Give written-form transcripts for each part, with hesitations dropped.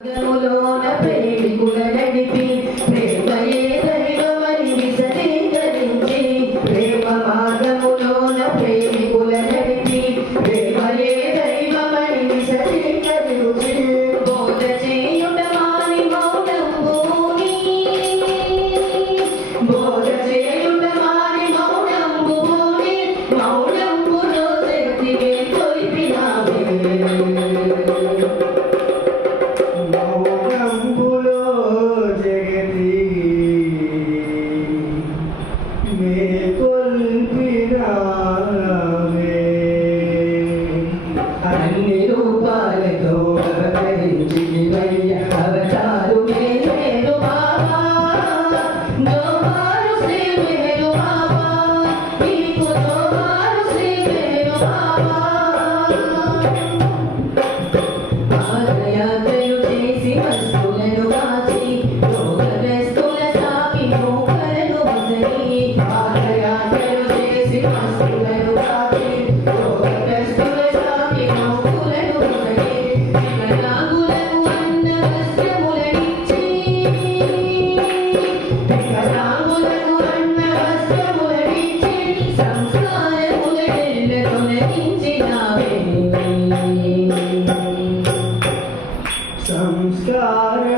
గములోన ప్రేమికుల నడిపి ప్రేమయే దైవమని విశదీకరించి ప్రేమ మార్గములోన ప్రేమికుల నడిపి ప్రేమయే దైవమని విశదీకరించి బోధ చేయుట మాని మౌనంబుని బోధ చేయుట మాని మౌనంబుని మౌనంబులో శక్తివే తొలిపినావే మౌనంబులో జగతి మేకొల్పినావే అన్ని రూపాలతో అవతరించివయ్య అవతారు మేలు బాబా జోహారు శ్రీ మేలు బాబా నీకు జోహారు శ్రీ మేలు బాబా పాదయాత్రలు చేసి వస్తువులను కాచి రోగగ్రస్తుల సాకి మోకలను వసని పాదయాత్రలు చేసి వస్తువులను కాచి రోగగ్రస్తుల సాకి మోకలను వసని వికలాంగులకు అన్న వస్త్రములనిచ్చి వికలాంగులకు అన్న వస్త్రములనిచ్చి సంస్కారములనెల్ల తొలగించినావే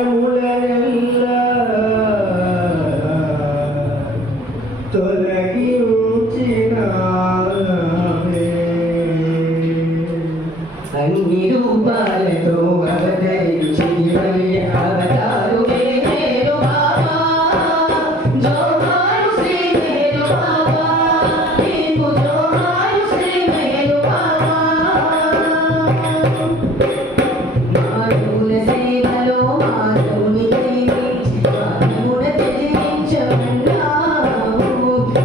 సంస్కారములనెల్లా తొలగించినావే అన్ని రూపాలతో అవతరించివయ్య అవతారు మేలు బాబా జోహారు శ్రీ మేలు బాబా నీకు జోహారు శ్రీ మేలు బాబా మానవుల సేవలో మానవుని ప్రేమించి మానవుల త్యజించమన్నావు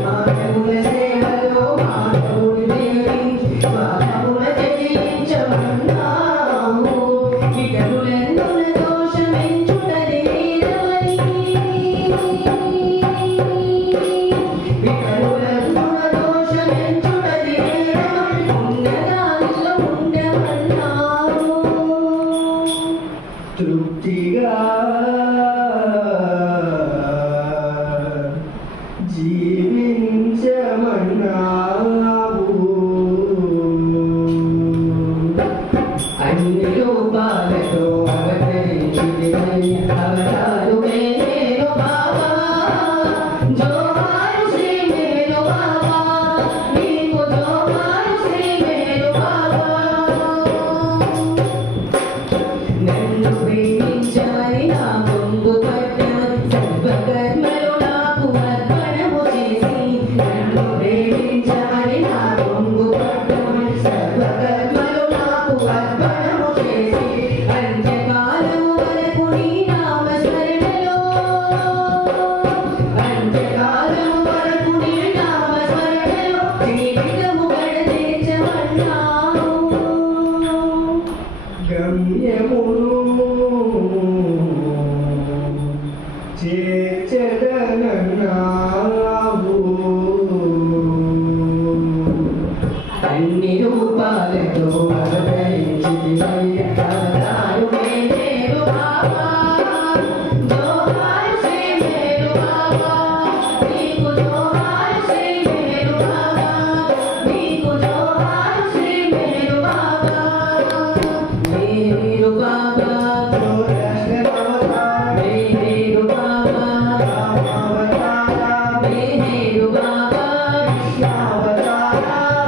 మానవుల సేవలో మానవుని ప్రేమించి మానవుల త్యజించమన్నావు ఇతరులందున దోషమెంచుటది నేరమని ఇతరులందున దోషమెంచుటది నేరమని ఉన్నదానిలో ఉండమన్నావు తృప్తిగా జీవించమన్నావు అన్ని రూపాలతో అవతరించివయ్య అవతారు మేలు బాబా జోహారు శ్రీ మేలు బాబా నీకు జోహారు శ్రీ మేలు బాబా నన్ను ప్రేమించమని నా కొంగు పట్టమని సర్వకర్మలు నాకు అర్పణము చేసి నన్ను ప్రేమించమని నా కొంగు పట్టమని సర్వకర్మలు నాకు అర్పణము చేసి అంత్యకాలము వరకు నీ నామస్మరణలో అంత్యకాలము వరకు నీ నామస్మరణలో జీవితము గడచేర్చమన్నావు గమ్యమును చేర్చదనన్నావు అన్ని రూపాలతో అవతరించివయ్య అవతారు మేలు బాబా జోహారు శ్రీ మేలు బాబా నీకు జోహారు శ్రీ మేలు బాబా నీకు జోహారు శ్రీ మేలు బాబా మేలు బాబా మేలు బాబా మేలు బాబా మేలు బాబా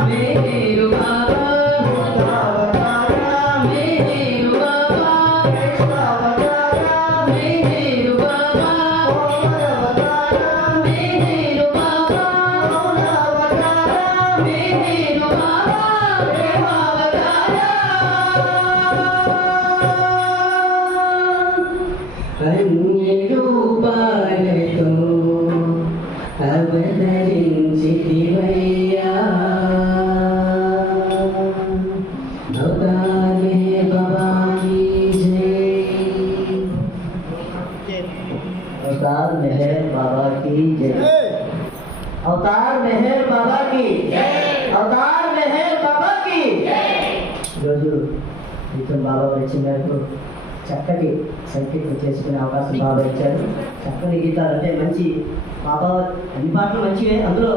మేలు బాబా మేలు బాబా మేలు బాబా మేలు బాబా అన్ని రూపాలతో అవతరించివయ్యా అవతార్ మెహర్ బాబా की जय अवतार मेहर बाबा की जय। अवतार मेहर बाबा की जय। अवतार मेहर बाबा की जय। రోజు ఇతను బాబా వచ్చినారు చక్కటి సంకీర్తన చేసుకునే అవకాశం బాబా ఇచ్చారు. చక్కని గీతాలు అంటే మంచి బాబా అన్ని పాటలు మంచివే, అందులో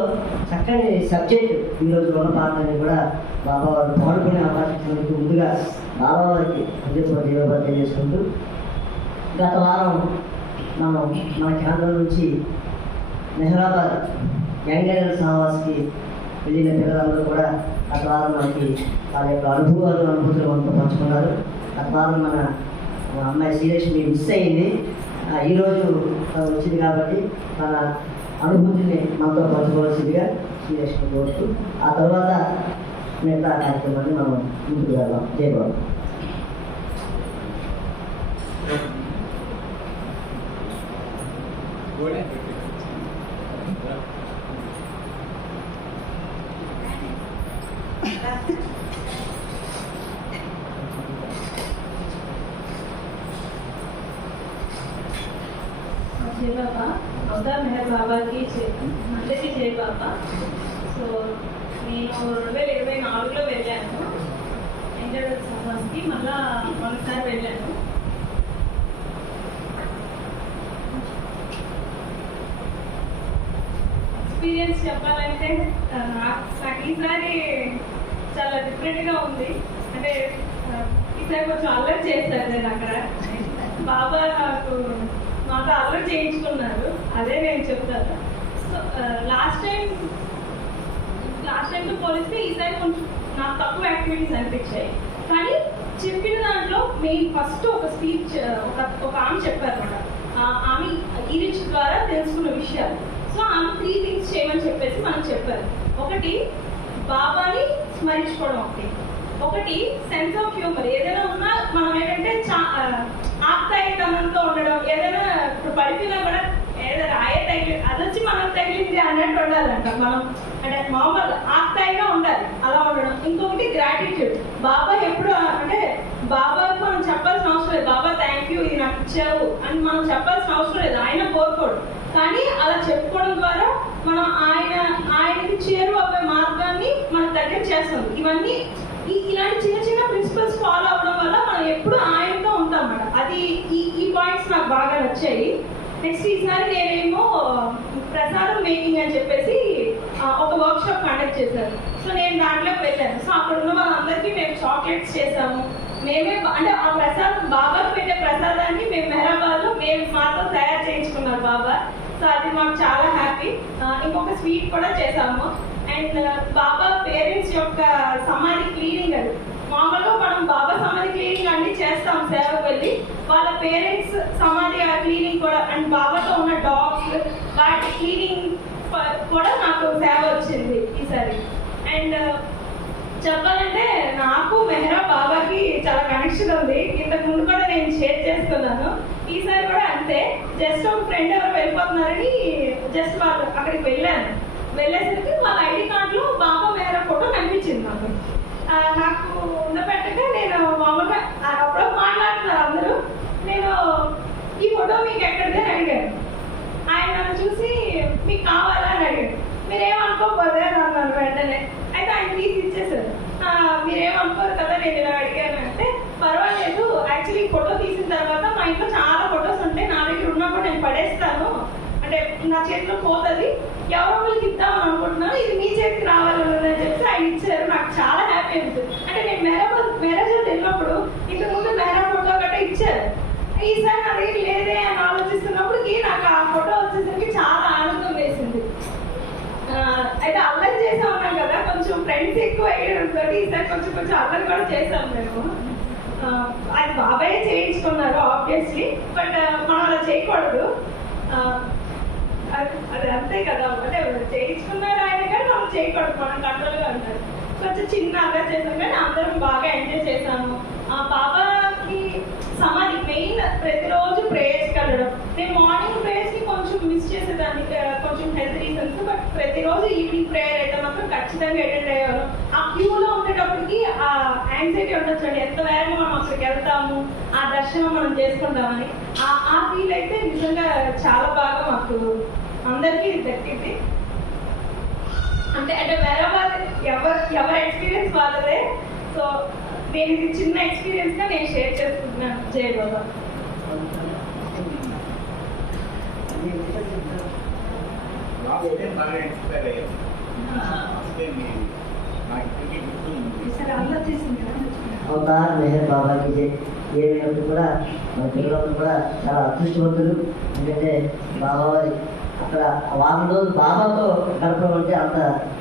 చక్కని సబ్జెక్ట్ ఈరోజు ఉన్న పాటలని కూడా బాబా వారు పాడుకునే అవకాశం ఇచ్చినందుకు ముందుగా బాబా వారికి హృదయపూర్వక తెలియజేసుకుంటూ, గత వారం మనం మన కేంద్రం నుంచి మెహరాబాద్ యంగ్ అడల్ట్ సహవాస్కి వెళ్ళిన పిల్లలందరూ కూడా గత వారం మనకి వాళ్ళ యొక్క అనుభూతులు మనతో పంచుకున్నారు. గత వారం మన అమ్మాయి శ్రీలక్ష్మి మిస్ అయింది, ఈరోజు వచ్చింది కాబట్టి తన అనుభూతిని మనతో పంచుకోవాల్సిందిగా శ్రీలక్ష్మి కోరుతూ ఆ తర్వాత మిగతా కార్యక్రమాన్ని మనం ముందుకు వెళ్దాం. జై బాబు. జై బాబా. అవతార్ మెహర్ బాబాకి అందరికీ జై బాబా. సో నేను 2024లో వెళ్ళాను ఎంజాయ్ సమాజ్కి, మళ్ళా ఒకసారి వెళ్ళాను. ఎక్స్పీరియన్స్ చెప్పాలంటే నాకు ఈసారి చాలా డిఫరెంట్గా ఉంది. అంటే ఈసారి కొంచెం అల్లరి చేస్తారు నేను అక్కడ. బాబా మాతో అల్లరి చేయించుకున్నారు, అదే నేను చెప్తాను. సో లాస్ట్ టైంతో పోలిస్తే ఈసారి కొంచెం నాకు తక్కువ యాక్టివిటీస్ అనిపించాయి. కానీ చెప్పిన దాంట్లో మెయిన్ ఫస్ట్ ఒక స్పీచ్ ఒక ఆమె చెప్పారన్నమాట. ఆమె ఈ రిచ్ ద్వారా తెలుసుకున్న విషయాలు. సో ఆమె 3 థింగ్స్ చేయమని చెప్పేసి మనకు చెప్పారు. ఒకటి బాబాని స్మరించుకోవడం, ఒకటి సెన్స్ ఆఫ్ హ్యూమర్. ఏదైనా ఉన్నా మనం ఏంటంటే ఆప్తాయితనంతో ఉండడం, ఏదైనా ఇప్పుడు పడిపోయినా కూడా ఏదైనా రాయే తగిలి అది వచ్చి మనం తగిలింది అన్నట్టు ఉండాలంట. మనం అంటే మామూలు ఆప్తాయిగా ఉండాలి, అలా ఉండడం. ఇంకొకటి గ్రాటిట్యూడ్. బాబా ఎప్పుడు అంటే బాబాకి మనం చెప్పాల్సిన అవసరం లేదు, బాబా థ్యాంక్ యూ ఇది నాకు ఇచ్చావు అని మనం చెప్పాల్సిన అవసరం లేదు, ఆయన కోరుకోడు. కానీ అలా చెప్పుకోవడం ద్వారా మనం ఆయనకి చేరువయ్యే మార్గాన్ని మనం దగ్గర చేస్తాం. ఇవన్నీ ఇలాంటి చిన్న చిన్న ప్రిన్సిపల్స్ ఫాలో అవడం వల్ల మనం ఎప్పుడు ఆయనతో ఉంటాం అన్నమాట. అది ఈ పాయింట్స్ నాకు బాగా నచ్చాయి. నెక్స్ట్ ఈసారి నేనేమో ప్రసాదం మేకింగ్ అని చెప్పేసి ఒక వర్క్ షాప్ కండక్ట్ చేశారు. సో నేను దాంట్లోకి వెళ్ళాను. సో అక్కడ ఉన్న వాళ్ళందరికీ మేము చాక్లెట్స్ చేసాము. మేమే అంటే ఆ ప్రసాదం బాబాకు పెట్టే ప్రసాదాన్ని మేము మెహరాబాద్లో మేము మాతో తయారు చేయించుకున్నారు బాబా. సో అది మాకు చాలా హ్యాపీ. ఇంకొక స్వీట్ కూడా చేసాము. అండ్ బాబా పేరెంట్స్ యొక్క సమాధి క్లీనింగ్, అది మామూలుగా మనం బాబా సమాధి క్లీనింగ్ అన్ని చేస్తాం సేవకు వెళ్ళి, వాళ్ళ పేరెంట్స్ సమాధి క్లీనింగ్ కూడా అండ్ బాబాతో ఉన్న డాగ్స్ వాటి క్లీనింగ్ కూడా నాకు సేవ వచ్చింది ఈసారి. అండ్ చెప్పాలంటే నాకు మెహరా బాబాకి చాలా కనెక్షన్ ఉంది. ఇంతకు ముందు కూడా నేను షేర్ చేసుకున్నాను, ఈసారి కూడా అంతే. జస్ట్ ఒక ఫ్రెండ్ ఎవరు వెళ్ళిపోతున్నారని జస్ట్ వాళ్ళు అక్కడికి వెళ్ళేసరికి వాళ్ళ ఐడి కార్డులో బాబా మెహరా ఫోటో కనిపించింది నాకు ఉండబెట్టగా నేను మామూలుగా అప్పుడు మాట్లాడుతున్నారు అందరూ. నేను ఈ ఫోటో మీకు ఎక్కడిదే అని అడిగాను. ఆయన నన్ను చూసి మీకు కావాలా అని అడిగాడు. మీరేమనుకోకపోతే అన్నాను వెంటనే. అయితే ఆయన తీసి ఇచ్చేసారు. మీరేమనుకోరు కదా నేను ఇలా అడిగాను అంటే, పర్వాలేదు, యాక్చువల్లీ ఫోటో తీసిన తర్వాత మా ఇంట్లో చాలా ఫొటోస్ ఉంటాయి, నా దగ్గర ఉన్నప్పుడు నేను పడేస్తాను, అంటే నా చేతిలో పోతుంది, ఎవరో వాళ్ళకి ఇద్దామని అనుకుంటున్నాను, ఇది మీ చేతికి రావాలని చెప్పి ఆయన ఇచ్చారు. నాకు చాలా హ్యాపీ అనిపిస్తుంది. అంటే నేను మ్యారేజ్ వెళ్ళినప్పుడు ఇంతకు ముందు మెహరా ఫోటో గట్రా ఇచ్చారు, ఈసారి నా దగ్గర లేదే అని ఆలోచిస్తున్నప్పటికీ నాకు ఆ ఫోటో వచ్చేసరికి చాలా ఆనందం వేసింది. అయితే అల్లరి చేసా ఉన్నాం కదా, కొంచెం ఫ్రెండ్స్ ఎక్కువ అయ్యడంతో ఈసారి కొంచెం అల్లరి కూడా చేసాం మేము. అది బాబాయ్ చేయించుకున్నారు ఆబ్వియస్లీ, బట్ మనం అలా చేయకూడదు. అది అంతే కదా, అంటే చేయించుకున్నారు ఆయన కానీ మనం చేయకూడదు, మనం కంట్రోల్గా ఉంటారు. కొంచెం చిన్న అల్లరి చేసాం కానీ అందరం బాగా ఎంజాయ్ చేసాము. బాబాకి సమాధి మెయిన్ ప్రతిరోజు ప్రేయర్స్కి వెళ్ళడం. నేను మార్నింగ్ ప్రేయర్స్కి కొంచెం మిస్ చేసేదాన్ని, కొంచెం హెల్త్ రీజన్స్, బట్ ప్రతిరోజు ఈవినింగ్ ప్రేయర్ అయితే మాత్రం ఖచ్చితంగా అటెండ్ అయ్యాను. ఆ క్యూలో ఉండేటప్పటికి ఆ యాంగ్జైటీ ఉండొచ్చండి, ఎంత వేగంగా మనం అక్కడికి వెళ్తాము, ఆ దర్శనం మనం చేసుకుంటామని ఆ ఫీల్ అయితే నిజంగా చాలా బాగా మాకు అందరికీ దక్కింది. అంటే వేరే వాళ్ళు ఎవరి ఎక్స్పీరియన్స్ వాళ్ళదే. సో నేను ఇది చిన్న ఎక్స్పీరియన్స్ గా నేను షేర్ చేసుకుంటున్నాను. జై బాబా. అవతార్ మెహర్ బాబాకి ఏమైనప్పుడు కూడా మన పిల్లలందరూ కూడా చాలా అదృష్టవంతులు. ఎందుకంటే బాబావారి అక్కడ వారం రోజులు బాబాతో గడపడం అంటే అంత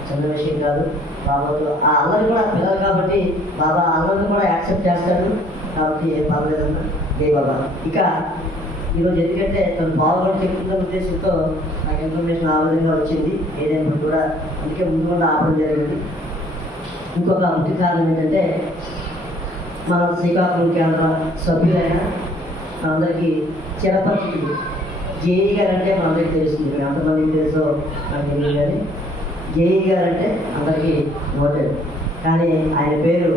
చిన్న విషయం కాదు. బాబాతో ఆ అల్లరి కూడా పిల్లలు కాబట్టి బాబా అల్లరిని కూడా యాక్సెప్ట్ చేస్తాడు కాబట్టి ఏం పర్లేదన్నా జై బాబా. ఇక ఈరోజు ఎందుకంటే తను బాగా చెప్తున్న ఉద్దేశంతో నాకు ఇన్ఫర్మేషన్ ఆ విధంగా వచ్చింది. ఏదైనా కూడా అందుకే ముందు కూడా ఆపడం జరిగింది. ఇంకొక ముఖ్య కారణం ఏంటంటే మన శ్రీకాకుళం కేంద్ర సభ్యులైన మనందరికీ చిరపరిచితులు జేఈ గారు అంటే మనందరికీ తెలుస్తుంది. ఎంతమందికి తెలుసో నాకు తెలియదు కానీ జేఈ గారు అంటే అందరికీ నోటెడ్. కానీ ఆయన పేరు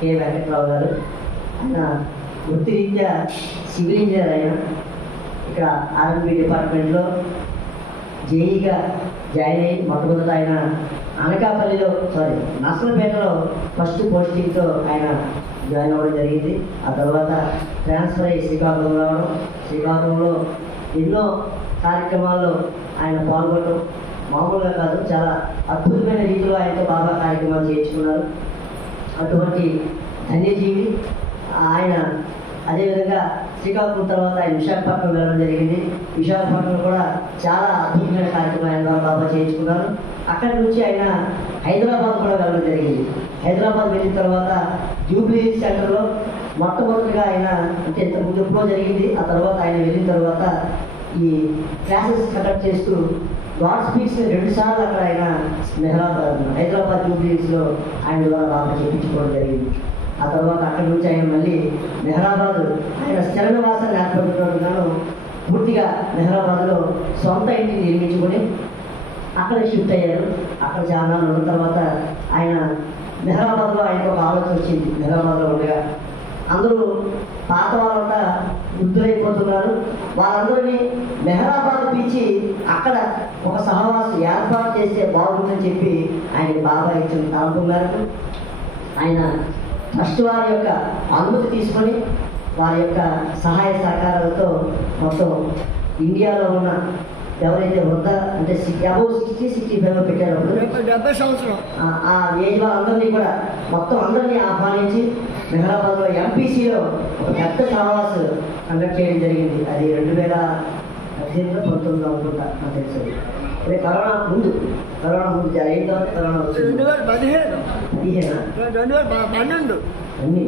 కె వెంకట్రావు గారు. ఆయన వృత్తిరీత్యా సివిల్ ఇంజనీర్. ఆయన ఇక్కడ ఆర్ఎంపీ డిపార్ట్మెంట్లో జేఈగా జాయిన్ అయ్యి మొట్టమొదట ఆయన అనకాపల్లిలో నర్సంపేటలో ఫస్ట్ పోస్టింగ్తో ఆయన జాయిన్ అవ్వడం జరిగింది. ఆ తర్వాత ట్రాన్స్ఫర్ అయ్యి శ్రీకాకుళం రావడం, శ్రీకాకుళంలో ఎన్నో కార్యక్రమాల్లో ఆయన పాల్గొనడం మామూలుగా కాదు, చాలా అద్భుతమైన రీతిలో ఆయనతో బాగా కార్యక్రమాలు చేయించుకున్నారు. అటువంటి ధన్యజీవి ఆయన. అదేవిధంగా శ్రీకాకుళం తర్వాత ఆయన విశాఖపట్నం వెళ్ళడం జరిగింది. విశాఖపట్నంలో కూడా చాలా అద్భుతమైన కార్యక్రమం ఆయన బాబా చేయించుకున్నారు. అక్కడి నుంచి ఆయన హైదరాబాద్ కూడా వెళ్ళడం జరిగింది. హైదరాబాద్ వెళ్ళిన తర్వాత జూబ్లీ సెంటర్లో మొట్టమొదటిగా ఆయన అంటే ఇంతకుముందు ఎప్పుడో జరిగింది. ఆ తర్వాత ఆయన వెళ్ళిన తర్వాత ఈ క్లాసెస్ కండక్ట్ చేస్తూ గాడ్ స్పీక్స్ 2 సార్లు అక్కడ ఆయన హైదరాబాద్ జూబ్లీస్లో ఆయన ద్వారా బాగా చేయించుకోవడం జరిగింది. ఆ తర్వాత అక్కడి నుంచి ఆయన మళ్ళీ మెహరాబాద్ ఆయన స్థిర నివాసాన్ని ఏర్పడుతున్నట్టుగాను పూర్తిగా మెహరాబాద్లో సొంత ఇంటిని నిర్మించుకొని అక్కడ షిఫ్ట్ అయ్యారు. అక్కడ చాలా ఉన్న తర్వాత ఆయన మెహరాబాద్లో ఆయనకు ఒక ఆలోచన వచ్చింది. మెహరాబాద్లో ఉండగా అందరూ పాత వాళ్ళంతా వృద్ధులైపోతున్నారు, వాళ్ళందరినీ మెహరాబాద్ పిలిచి అక్కడ ఒక సహవాసం ఏర్పాటు చేస్తే బాగుందని చెప్పి ఆయన బాబా ఇచ్చిన తలంపు మేరకు ఆయన ట్రస్ట్ వారి యొక్క అనుమతి తీసుకొని వారి యొక్క సహాయ సహకారాలతో మొత్తం ఇండియాలో ఉన్న ఎవరైతే వృద్ధ అంటే అబౌవ్ 60-65 పెట్టేటప్పుడు 70 సంవత్సరం ఆ ఏజ్ వాళ్ళందరినీ కూడా మొత్తం అందరినీ ఆహ్వానించి మెహరాబాద్లో ఎంపీసీలో ఒక పెద్ద సహవాసు కండక్ట్ చేయడం జరిగింది. అది 2018-19 అనుకుంటా నాకు తెలుసు. అదే కరోనా ముందు అయిన తర్వాత కరోనా వచ్చింది. 2012 అన్నీ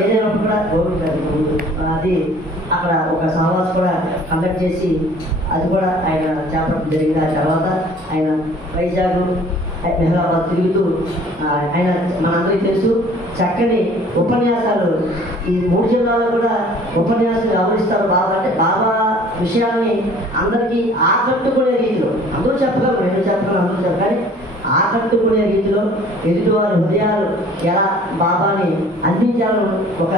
ఏదైనా కూడా కోవిడ్ ముందు అది అక్కడ ఒక సహవాస్ కూడా కండక్ట్ చేసి అది కూడా ఆయన చేపట్టడం జరిగింది. ఆ తర్వాత ఆయన వైజాగ్ మెహరాబాద్ తిరుగుతూ ఆయన మనందరికీ తెలుసు చక్కని ఉపన్యాసాలు ఈ 3 జిల్లాల్లో కూడా ఉపన్యాసాలు వ్యవహరిస్తారు. బాబా అంటే బాబా విషయాన్ని అందరికీ ఆకట్టుకునే రీతిలో అందరూ చెప్పగలరు, నేను చెప్పగలను, అందరూ చెప్పారు. కానీ ఆకట్టుకునే రీతిలో ఎదుటివారి హృదయాలు ఎలా బాబాని అందించాలని ఒక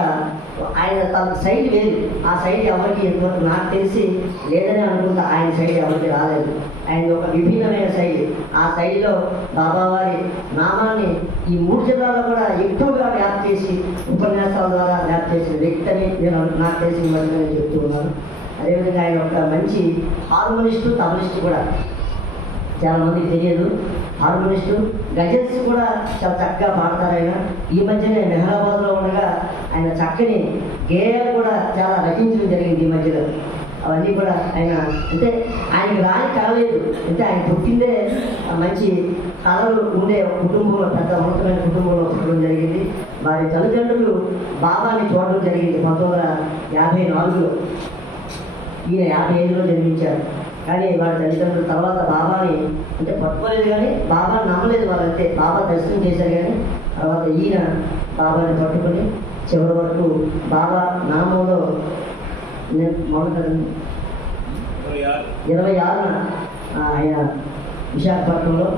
ఆయన తన శైలి వేరు. ఆ శైలి ఎవరికి ఎంతవరకు నాకు తెలిసి లేదని అనుకుంటా. ఆయన శైలి ఎవరికి రాలేదు. ఆయన ఒక విభిన్నమైన శైలి. ఆ శైలిలో బాబావారి నామాన్ని ఈ 3 జిల్లాల్లో కూడా ఎక్కువగా వ్యాప్తి చేసి ఉపన్యాసాల ద్వారా వ్యాప్తి చేసిన వ్యక్తి అని నాకు తెలిసిన మధ్య నేను చెప్తూ ఉన్నాను. అదేవిధంగా ఆయన ఒక మంచి హార్మోనిస్టు, తబలిస్టు కూడా. చాలా మందికి తెలియదు. హార్మోనిస్టు, గజల్స్ కూడా చాలా చక్కగా పాడతారు ఆయన. ఈ మధ్యనే మెహరాబాద్లో ఉండగా ఆయన చక్కని గేయాలు కూడా చాలా రచించడం జరిగింది ఈ మధ్యలో. అవన్నీ కూడా ఆయన అంటే ఆయనకి రాని కలలేదు. అంటే ఆయన పుట్టిందే మంచి కళలు ఉండే కుటుంబంలో, పెద్ద ఉన్నతమైన కుటుంబంలో పుట్టడం జరిగింది. వారి తల్లిదండ్రులు బాబాని చూడడం జరిగింది 1954లో. ఈయన 55లో జన్మించారు. కానీ వాళ్ళ తల్లిదండ్రుల తర్వాత బాబాని అంటే పట్టుకోలేదు, కానీ బాబాని నమ్మలేదు వాళ్ళంతే. బాబా దర్శనం చేశారు కానీ తర్వాత ఈయన బాబాని పట్టుకొని చివరి వరకు బాబా నామంలో మొదట 26న ఆయన విశాఖపట్నంలో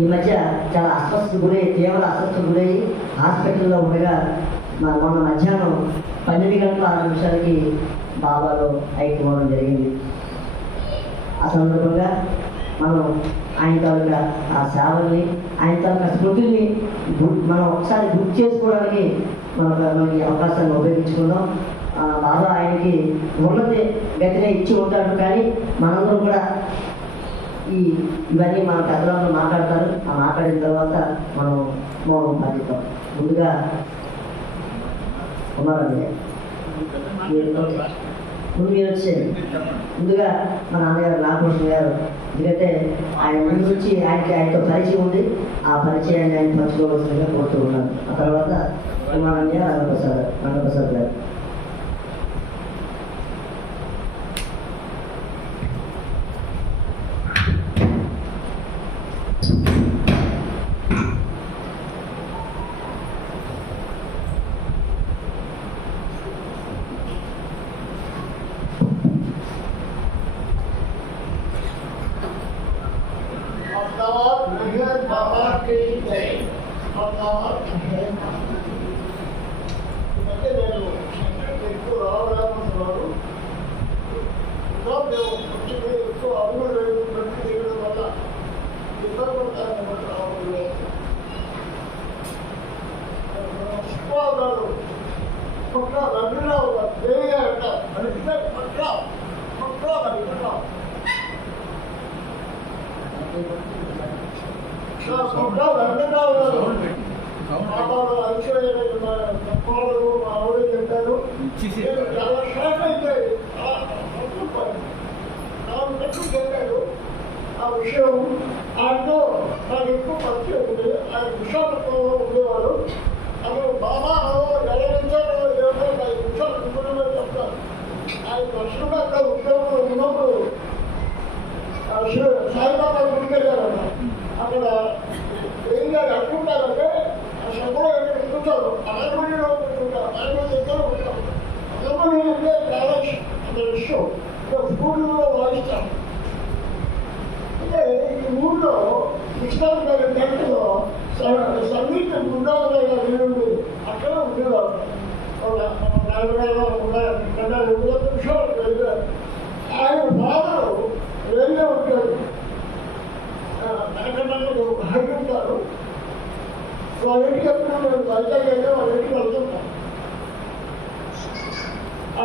ఈ మధ్య చాలా తీవ్ర అస్వస్థకు గురై హాస్పిటల్లో ఉండగా మొన్న మధ్యాహ్నం 12:06 బాబాలో ఐక్యమవడం జరిగింది. ఆ సందర్భంగా మనం ఆయన తాలూకా ఆ సేవల్ని, ఆయన తాలూకా స్మృతుల్ని మనం ఒకసారి గుర్తు చేసుకోవడానికి మనకి అవకాశాన్ని ఉపయోగించుకుందాం. బాబా ఆయనకి ఉన్నతి గతినే ఇచ్చి ఉంటాడు, కానీ మనందరం కూడా ఇవన్నీ మన పెద్దలందరూ మాట్లాడతారు. ఆ మాట్లాడిన తర్వాత మనం మౌనం పాటిస్తాం. ముందుగా కుమారయ్య ముందు మీరు వచ్చేది. ముందుగా మా నాన్నగారు నాగభూషణ గారు, ఎందుకంటే ఆయన ముందు నుంచి ఆయనతో పరిచయం ఉంది. ఆ పరిచయాన్ని ఆయన పంచుకోవాల్సిందిగా కోరుతూ ఉన్నాను. ఆ తర్వాత కుమారయ్య రంగప్రసాద్ గారు. ఆ విషయం ఆయనతో నాకు ఎక్కువ పరిచయం ఉంది. ఆయన విశాఖపట్నంలో ఉండేవారు. అసలు బాబా ఎలా ఉంచారో 5 నిమిషాలు నిపుణులుగా చెప్తారు. ఆయన దర్శనంగా అక్కడ ఉద్యోగంలో ఉన్నప్పుడు సాయిబాబా గుడికి వెళ్ళారన్న. అక్కడ ఏం గారు అనుకుంటారంటే ఆ సభలో ఎక్కడ కూర్చోరు, అరమణిలో కూర్చుంటారు, ఆయన దగ్గర ఉంటారు. అరమణి అంటే చాలా అంత విషయం స్కూల్లో వాయిస్తారు. అంటే ఈ ఊళ్ళో కృష్ణారావు గారి టెంట్లో సంగీత బృందావన గారు అక్కడ ఉండేవారు. 4 నిమిషాలు వెళ్ళారు. ఆయన బాధలు వెళ్ళే ఉంటారు. కనకన్నకు హైట్ ఉంటారు. వాళ్ళ ఇంటికి ఎప్పుడు నేను వైజాగ్ అయితే వాళ్ళ ఇంటికి వెళ్తుంటాను. ఆ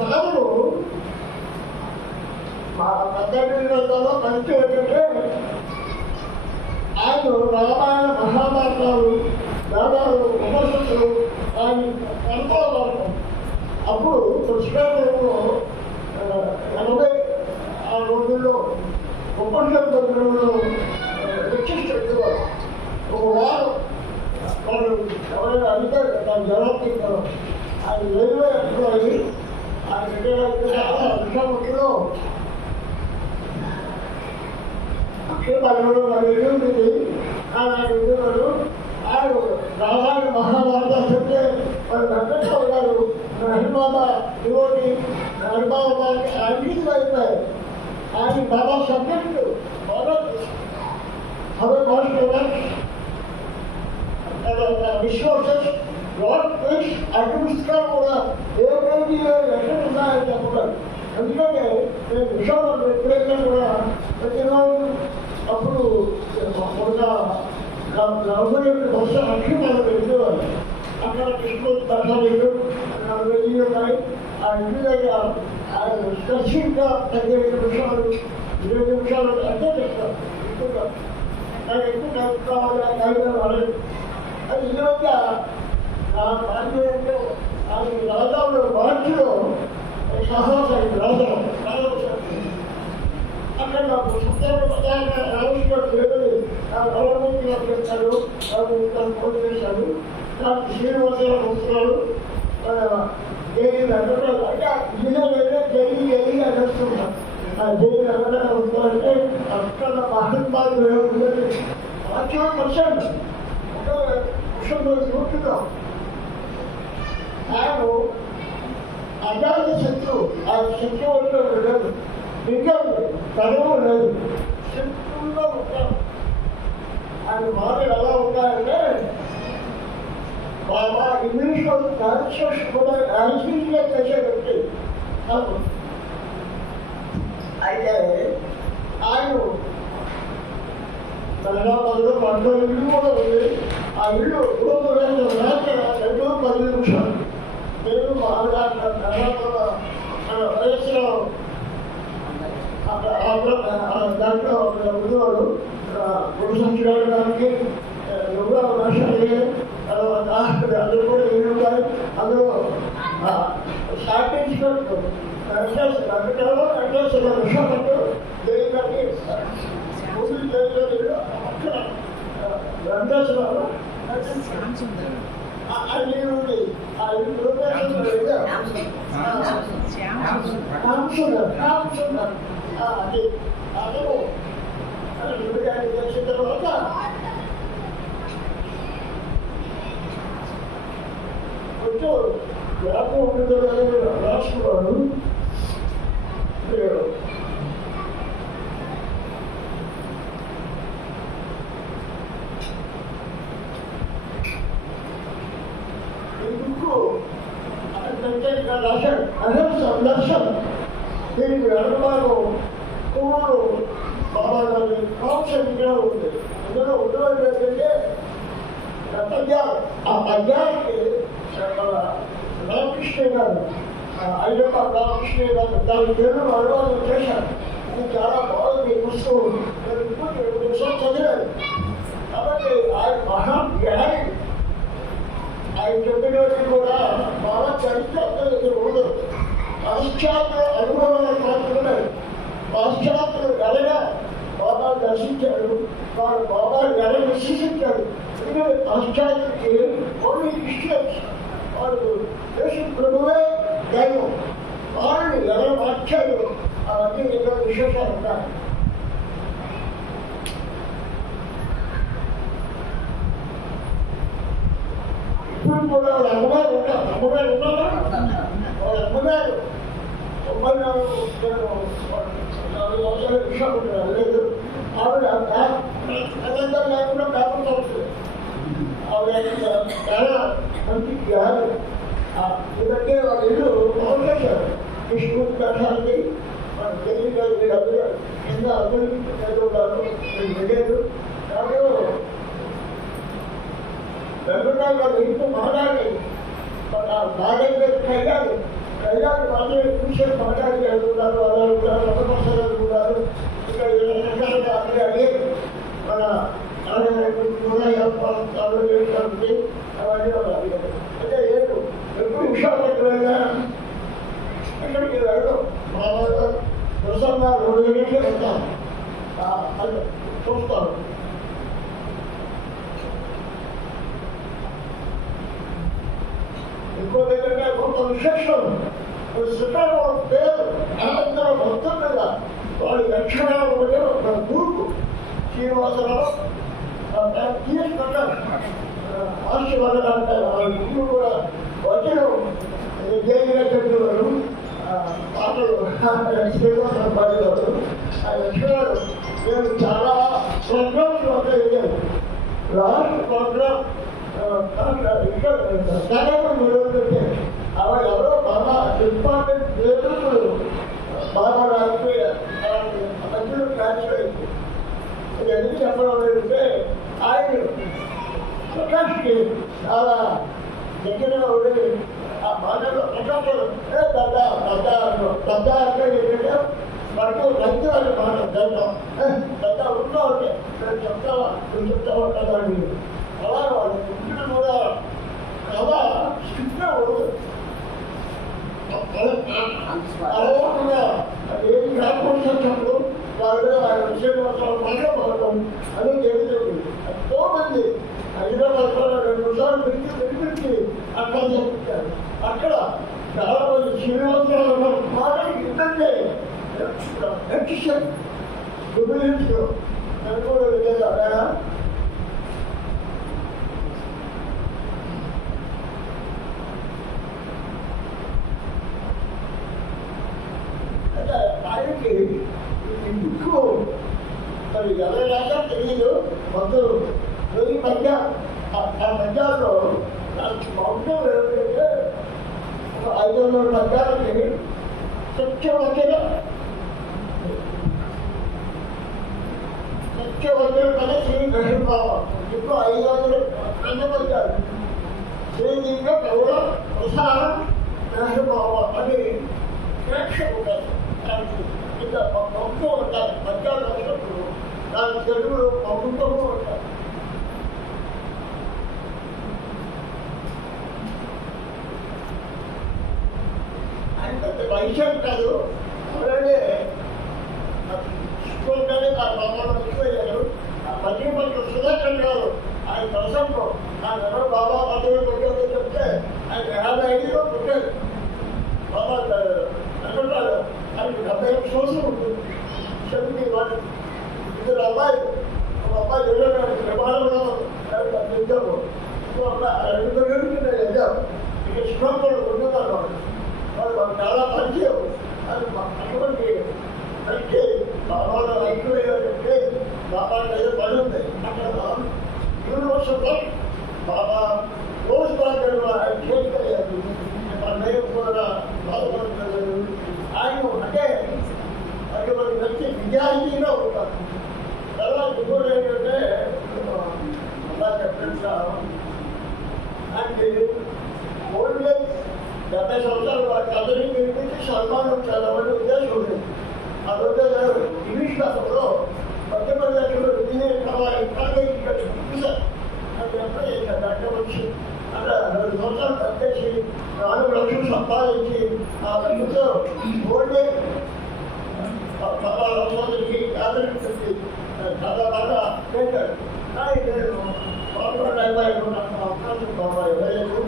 బాధలు మా పెద్దలో పరిచయం ఏంటంటే ఆయన రామాయణ మహాభారతాలు వేదాలు ఉపనిషత్తులు ఆయన కనుకోవాలి. అప్పుడు కృష్ణాలో 80 ఆ రోజుల్లో ఉపనిషత్తు శిక్షించేవారు. ఒక వారం వాళ్ళు ఎవరైనా అడిగితే దాని జవాబు తింటారు. ఆయన రైల్వే ఎంప్లాయీ. ఆయన విశాఖపట్నంలో అక్షయపాలెంలో మరి ఉంటుంది. ఆయన ఉండేవారు. ఆయన రామాయణ మహాభారతాలు చెప్తే మరి వెంకటేశ్వర గారు హరిబాబా యువటి హరిబాబా అన్నింటిలో అయిపోయారు. ఆయన బాబా సబ్జెక్టు బాగా హరే మాస్టర్ విశ్వాస అడ్మినిస్ట్రేటర్ కూడా ఏ రోజు ఎక్కడ ఉన్నాయని చెప్పారు. ఎందుకంటే నేను విషయంలో వ్యతిరేకంగా కూడా ప్రతిరోజు అప్పుడు ఒక 47 అక్షరాలు వెళ్ళేవారు. అక్కడ కృష్ణ దర్శనాలు 40 ఉన్నాయి. ఆ ఇంటి దగ్గర ఆయన స్పెసిఫిక్గా 15 నిమిషాలు 20 నిమిషాలు అంటే చెప్తారు. ఎక్కువగా నాకు ఎక్కువ కావాలి రాలేదు. అది ఈ మధ్య రాజావులు మార్చిలో సహోదరి రాజావు అక్కడ నాకు రాజకీయాలు లేదని గవర్నమెంట్ చెప్తారు. ఫోన్ చేశాడు. నాకు శ్రీనివాసరావు వస్తున్నాడు. జైలు వెంకటరావు అంటే జైలు నడుస్తున్నాడు. ఆ జైలు వెంకటరావు వస్తున్నాడంటే అక్కడ మహత్మాలు ఉండేది 40% చూస్తున్నాం. ఆయన అజాత శత్రు ఆ శత్రువుల్లో లేదు. ఇంకా చదువు లేదు. శత్రువుల్లో ఉంటారు. ఆయన మాటలు ఎలా ఉంటాయంటే బాబా ఇంగ్లీష్లో ట్రాన్స్లేషన్ కూడా యాన్సీగా చేసే వ్యక్తి. అయితే ఆయన హైదరాబాద్లో పంట ఇల్లు కూడా ఉంది. ఆ ఇల్లు రోజు 10 నిమిషాలు. నేను బాగా వయసులో దాంట్లో ఉండేవాడు గురు సంచురాడు గారికి యోగా భాషలు అందరూ కూడా ఏడుంటాయి. అందులో స్టార్టింగ్ విషయపట్టు దేనికి మూవీ వెంకటేశ్వరరావు అది ఉంది. అది చేసిన తర్వాత కొంచెం వ్యాపం ఉంటుంది రాసుకున్నాడు. ఎందుకు రాశాడు లక్ష్యం దీనికి అనుమానం పువ్వులు బాబా గారి కాన్సెప్ట్ కూడా ఉంది. అందులో ఉండడం ఏంటంటే పద్యాలు. ఆ పద్యాలకి మన రామకృష్ణ గారు అయ్యప్ప రామకృష్ణ గారు దాని పేరు అనువాదం చేశారు. అది చాలా బాగుంది పుస్తకం. నేను ఇప్పుడు 2 నిమిషాలు చదివాను. కాబట్టి ఆయన మహాజ్ఞాని. ఆయన చెప్పినట్టు కూడా బాగా చరిత్ర ఉండదు. పాశ్చాత్య అనుభవాల మాత్రమే. పాశ్చాత్యులు ఎలాగా బాబా దర్శించాడు, వాడు బాబా ఎలా విశ్వసించాడు. ఎందుకంటే పాశ్చాత్యులకి ఓన్లీ క్రిస్టియన్స్, వాడు యేసు ప్రభువే దైవం. వాళ్ళని ఎలా మార్చాడు అవన్నీ ఎన్నో విశేషాలు ఉన్నాయి. ఇప్పుడు కూడా వాళ్ళ అమ్మగారు ఉన్నారు. అమ్మగారు ఉన్నారా? వాళ్ళ అమ్మగారు 94 విషయాలు లేదు. ఆవిడ తెలంగాణ లేకుండా పేపర్ చదువుతుంది. ఆవిడ చాలా మంచి జ్ఞానం. ఎందుకంటే వాళ్ళ ఇల్లు బాగు చేశారు. కృష్ణమూర్తి పెట్టడానికి మన తెలియదు. వీళ్ళందరూ కింద అందరూ చదువుతారు. తెలియదు. దాంట్లో వెంకటరావు గారు ఇంట్లో మాట్లాడి బాగా కయ్యాలి మాత్రమే చూసే మాట్లాడి చదువుతున్నారు. అలా ఉంటారు, రథమసాలు చదువుతున్నారు. ఇక్కడ అందరూ అడిగి మన అవన్నీ అంటే ఏడు ఎప్పుడు విశాఖపట్నంగా ఇక్కడికి వెళ్ళడం మామూలుగా ప్రసన్న 2 గంటలే వెళ్తాం. అది చూస్తాను. ఇంకో దగ్గర కొంత విశేషం శ్రీకాకుళం పేరు అనంతర భక్తుల మీద వాడి లక్షణాలు ఒక గురుకు శ్రీనివాసరావు తీసుకుంటారు. ఆశీర్వాదం అంటారు. వాళ్ళ గురువు కూడా వచనం జైలుగా చెప్పేవారు. పాటలు శ్రీనివాసరావు పాడేవారు. ఆ లక్షణాలు నేను చాలా ప్రోగ్రామ్స్ వద్ద వెళ్ళాను. లాస్ట్ ప్రోగ్రామ్ అవి ఎవరో బాగా ఇంపార్టెంట్ పేర్లు బాగా రాకపోయా మధ్యలో క్యాన్సర్ అయింది. ఇది ఎందుకు చెప్పడం ఏంటంటే ఆయన ప్రకాష్కి చాలా దగ్గరగా ఉండి ఆ మాటలో ప్రకాశ్ పెద్ద అంటే ఏంటంటే మనకు రైతు అని మాట పెద్ద ఉంటూ ఉంటే నేను చెప్తావా నువ్వు చెప్తావా కదా అని అలా వాళ్ళు ఇంటిని కూడా చాలా స్ట్రిక్ట్గా ఉండదు. అలా ఏం రాకపోతున్నప్పుడు వాళ్ళు శ్రీనివాసరావు మాట్లాడడం అనేది జరుగుతుంది. ఎంతో మంది హైదరాబాద్లో 2 సార్లు పిలిపించి అక్కడ చెప్తారు. అక్కడ చాలా మంది శ్రీనివాసరావు మాటలు ఇంటే ఎక్షన్ గుబిలించు కూడా వెళ్ళేదా. ఆయనకి ఎక్కువ మరి ఎవరి రాజా తెలియదు. మొత్తం 1000 మధ్య ఆ మధ్యాలో మొత్తం ఏమిటంటే 500 మధ్యాలకి సత్యవచన పద శ్రీ బాబా ఇప్పుడు 500 పెంచబడ్డారు. శ్రీదీప కవుల ప్రసారం బాబా అని ప్రేక్షకులు ఇంకా పంపుతూ ఉంటారు. మధ్యాహ్నం వచ్చినప్పుడు దాని తెలుగులో పంపుతూ ఉంటారు. ఆయన వైద్యం కాదు, అలాగే చూడగానే ఆ బాబాను ముఖ్యమయ్యారు. ఆ పత్రికలు సుదర్శన్ గారు ఆయన ప్రసంగం ఆయన ఎవరో బాబా పదవి పెట్టారో చెప్తే ఆయన 50 పెట్టారు. బాబా అనుకుంటారు ఆయనకు 70 సంవత్సరం ఉంటుంది. 71 ఇద్దరు అబ్బాయిలు, ఒక అబ్బాయి వెళ్ళాడు ప్రమాణంలో పెంచాము. రెండు గంటలకి నేను వెళ్ళాము. ఇక శ్రీకాకుళం ఉండేవారు వాళ్ళు చాలా పరిచయం. అది అటువంటి అంటే బాబాలో ఐక్యమయ్యారంటే బాబా ఏదో పని ఉంది అక్కడ యూనివర్సిటీలో బాబా రోజు బాగా ఆయన చేతికయ్యారు. నేను కూడా బాధపడుతున్నాను. ఆయన అంటే అటువంటి వ్యక్తి నిజాయితీగా ఉంటారు. తర్వాత ఇంకోటి ఏంటంటే అలా చెప్పండి అంటే ఓన్లీ 70 సంవత్సరాలు వాటి అందరికీ నిర్మించి సన్మానం చదవని ఉద్దేశం ఉంది. ఆ రోజు ఇంగ్లీష్ భాషలో మధ్యప్రదేశ్లో ఇంజనీరింగ్ కాలేజీ చూశారు. అది ఎప్పుడు చేశారు డాక్టర్ వచ్చి అక్కడ 2 సంవత్సరాలు కట్టేసి 4 లక్షలు సంపాదించి ఆ డబ్బుతో ఓన్లీ 16 మందికి క్యాబినెట్ పెట్టి చాలా బాగా పెట్టారు. కానీ నేను అవకాశం బాబా ఇవ్వలేదు.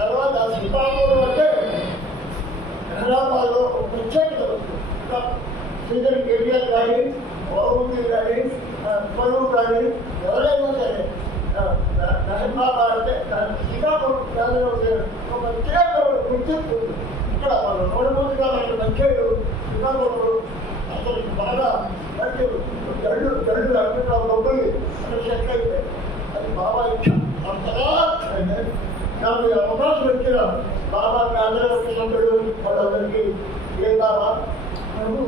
తర్వాత శ్రీకాకుళం అంటే హైదరాబాద్లో ఒక ప్రత్యేకత ఉంది. శ్రీధర్ కేటీఆర్ కానీ బాబుజీ కానీ పలువు కానీ ఎవరైనా సరే హైదరాబాద్ అంటే శ్రీకాకుళం ఒక ప్రత్యేక గుర్తింపు ఉంది. ఇక్కడ వాళ్ళు 3 మంది కావాలి మంచిలు శ్రీకాకుళంలో అతనికి బాగా మంచి గడ్డు అక్కడ డబ్బులు అక్కడ సెట్ అయిపోయాయి. అది బాబా ఇచ్చాం. అంతగా నాకు అవకాశం వచ్చిన బాబా అందరూ సభ్యులు వాళ్ళందరికీ ఏ బాబా నువ్వు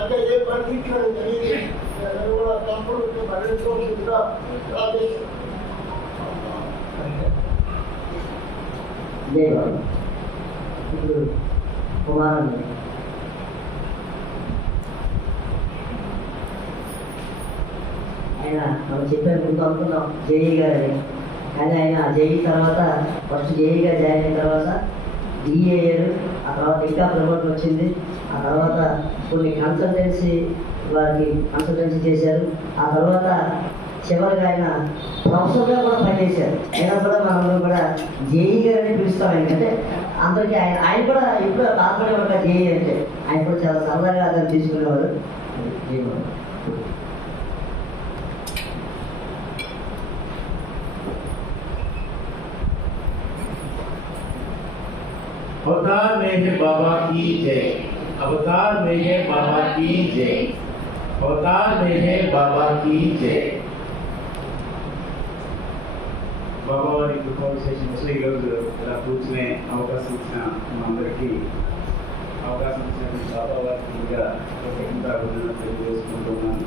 అంటే ఏ పండించాడు తెలియదు. నేను కూడా తప్పుడు పన్నెండుగా ఇప్పుడు కుమారుడు ఆయన మనం చెప్పారు ముందు అనుకున్నాం జేఈ గారని. కానీ ఆయన జేఈ తర్వాత ఫస్ట్ జేఈగా జాయిన్ అయిన తర్వాత డిఏ అయ్యారు. ఆ తర్వాత ఇంకా ప్రమోషన్ వచ్చింది. ఆ తర్వాత కొన్ని కన్సల్టెన్సీ వారికి కన్సల్టెన్సీ చేశారు. ఆ తర్వాత చివరిగా ఆయన ప్రొఫెసర్గా కూడా పనిచేశారు. అయినా కూడా మనం కూడా జేఈ గారని పిలుస్తాం. ఎందుకంటే అందరికీ ఆయన కూడా ఎప్పుడు బాధపడే ఉంటారు జేఈ అంటే. ఆయన కూడా చాలా సరదాగా అతను తీసుకునేవారు. अवतार में है बाबा की जय, अवतार में है बाबा की जय, अवतार में है बाबा की जय. बाबा वारी कृपा विशेष ఈరోజు ఇలా కూర్చునే అవకాశం ఇచ్చిన మనందరికీ అవకాశం ఇచ్చిన బాబా వారికి అభినందనలు తెలియజేసుకుంటున్నాను.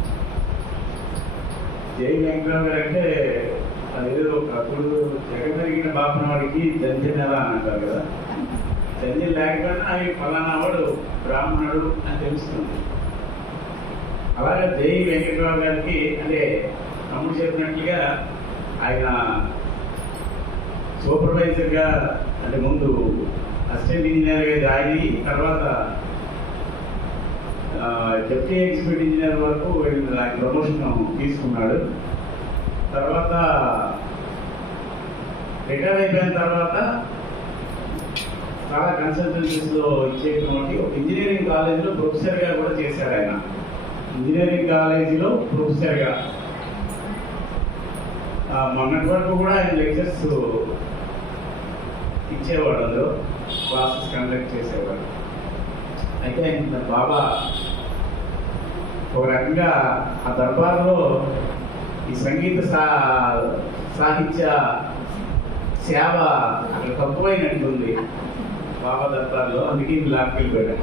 జై వెంకటరావు గారు అంటే అదేదో అప్పుడు జగమెరిగిన బాపన వాడికి జంజనెల అని అంటారు కదా. జంజి లేకపోయినా అవి ఫలానా వాడు బ్రాహ్మణుడు అని తెలుస్తుంది. అలాగే జై వెంకటరావు గారికి అంటే తమ్ముడు చెప్పినట్లుగా ఆయన సూపర్వైజర్గా అంటే ముందు అసిస్టెంట్ ఇంజనీర్గా జాయిన్ అయ్యి తర్వాత డిప్యూటీ ఎగ్జిక్యూటివ్ ఇంజనీర్ వరకు ఆయన ప్రమోషన్ తీసుకున్నాడు. తర్వాత రిటైర్ అయిపోయిన తర్వాత చాలా కన్సల్టెన్సీస్లో ఇచ్చేటువంటి ఒక ఇంజనీరింగ్ కాలేజీలో ప్రొఫెసర్గా కూడా చేశారు. ఆయన ఇంజనీరింగ్ కాలేజీలో ప్రొఫెసర్గా మొన్నటి వరకు కూడా ఆయన లెక్చర్స్ ఇచ్చేవాడు, అందులో క్లాసెస్ కండక్ట్ చేసేవాడు. అయితే ఆయన బాబా ఒక రకంగా ఆ దర్బార్లో ఈ సంగీత సాహిత్య సేవ అక్కడ తక్కువైనట్టుంది బాబా దర్బార్లో. అందుకే లాక్కి వెళ్ళాడు.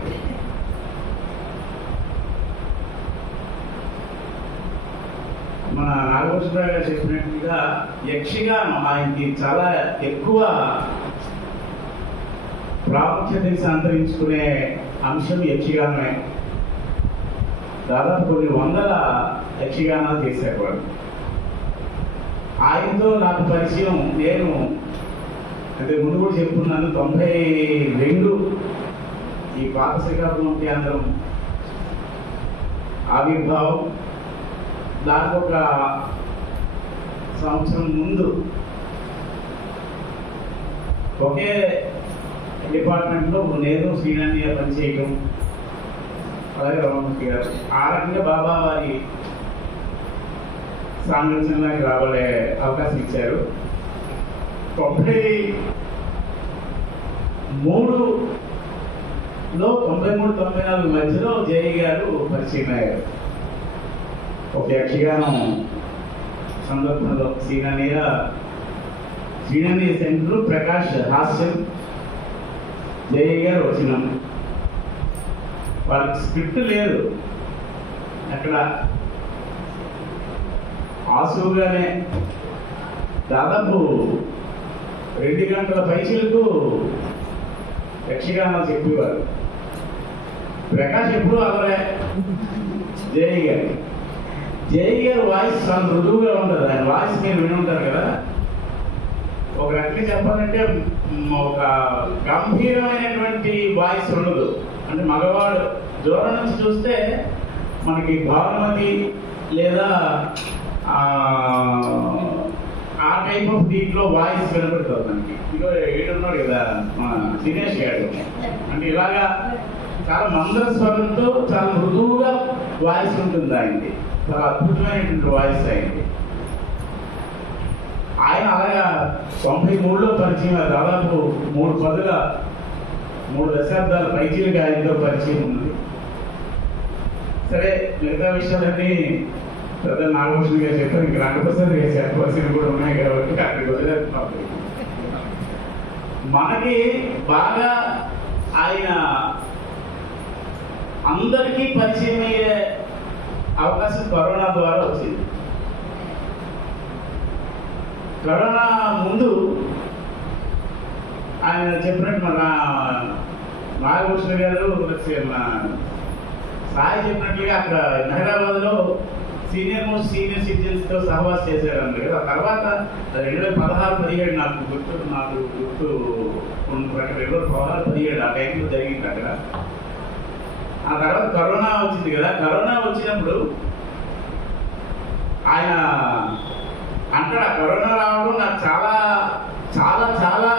మన నాగభూషణరావు గారు చెప్పినట్టుగా యక్షగానం ఆయనకి చాలా ఎక్కువ ప్రాముఖ్యతని సంతరించుకునే అంశం యక్షగానమే. దాదాపు కొన్ని వందల యక్షగానాలు చేసేవాడు. ఆయనతో నాకు పరిచయం, నేను అంటే ముందు కూడా చెప్పుకున్నాను, 92 ఈ పాత శ్రీకాకుళం కేంద్రం ఆవిర్భావం, దానికి ఒక సంవత్సరం ముందు ఒకే డిపార్ట్మెంట్లో నేను శ్రీనాథ్య పనిచేయటం, అలాగే రమణమూర్తి గారు, ఆ రకంగా బాబా వారి సాంగత్యంలోకి రాబడే అవకాశం ఇచ్చారు. 93లో 93-94 మధ్యలో జయ గారు పరిచయం అయ్యారు. ఒక యక్షగానం సందర్భంలో శ్రీనాథ్య సెంటర్ ప్రకాష్ హాస్యం జయ గారు వచ్చిన వాళ్ళకి స్క్రిప్ట్ లేదు అక్కడ. ఆసుగానే దాదాపు 2 గంటల పైసలకు యక్షగానాలు చెప్పేవారు. ప్రకాష్ ఎప్పుడూ అలరే జయ గారి వాయిస్ చాలా మృదువుగా ఉంటుంది. ఆయన వాయిస్ మీరు విని ఉంటారు కదా. ఒక రకంగా చెప్పాలంటే ఒక గంభీరమైనటువంటి వాయిస్ ఉండదు. అంటే మగవాడు దూరం నుంచి చూస్తే మనకి భానుమతి లేదా ఆ టైప్ ఆఫ్ దీంట్లో వాయిస్ వినపడుతుంది మనకి. ఇదిగో ఏడున్నాడు కదా మన దినేష్ గారు, అంటే ఇలాగా చాలా మందర స్వరంతో చాలా మృదువుగా వాయిస్ ఉంటుంది ఆయనకి. చాలా అద్భుతమైనటువంటి వాయిస్ అయింది. ఆయన అలాగా 93లో పరిచయం, దాదాపు 3 దశాబ్దాల పైచీలకి ఆయనతో పరిచయం ఉంది. సరే, మిగతా విషయాలన్నీ పెద్ద నాగభూషణ్ గారు చెప్పారు. ఇంక రంగప్రసాద్ గారు చెప్పవలసినవి కూడా ఉన్నాయి కాబట్టి అక్కడికి వదిలేస్తున్నాం. మనకి బాగా ఆయన అందరికీ పరిచయం అయ్యే అవకాశం కరోనా ద్వారా వచ్చింది. కరోనా ముందు ఆయన చెప్పినట్టు మన నాగభూషణ గారు మన సాయి చెప్పినట్లుగా అక్కడ హైదరాబాద్లో సీనియర్ సిటిజన్స్ తో సహవాసం చేశాడు అన్నారు కదా. ఆ తర్వాత 2016-17 నాకు గుర్తు 2016-17 ఆ టైంలో జరిగింది అక్కడ. ఆ తర్వాత కరోనా వచ్చింది కదా. కరోనా వచ్చినప్పుడు ఆయన అంటాడు, ఆ కరోనా రావడం నాకు చాలా చాలా చాలా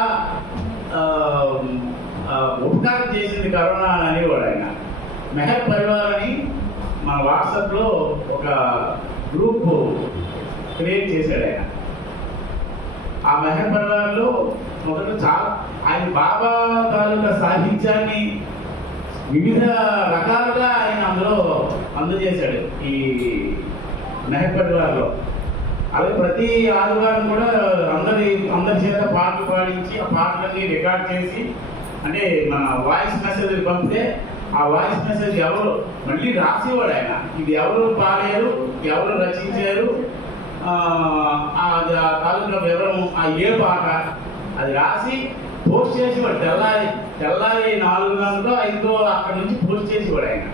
ఉపకారం చేసింది కరోనా అనేవాడు ఆయన. మెహర్ పరివార్ అని మన వాట్సాప్లో ఒక గ్రూప్ క్రియేట్ చేశాడు ఆయన. ఆ మెహర్ పరివార్లో మొదట చాలా ఆయన బాబా తాలూకా సాహిత్యాన్ని వివిధ రకాలుగా ఆయన అందులో అందజేశాడు ఈ మెహర్ పరివార్లో. అలాగే ప్రతి ఆదివారం కూడా అందరి చేత పాటలు పాడించి ఆ పాటలన్నీ రికార్డ్ చేసి, అంటే మన వాయిస్ మెసేజ్ పంపితే ఆ వాయిస్ మెసేజ్ ఎవరు మళ్ళీ రాసేవాడు ఆయన. ఇది ఎవరు పాడారు, ఎవరు రచించారు, ఆ తాలూకా వివరం, ఆ ఏ పాట అది రాసి పోస్ట్ చేసేవాడు. తెల్లారి 4 గంటలో 5 అక్కడ నుంచి పోస్ట్ చేసేవాడు ఆయన.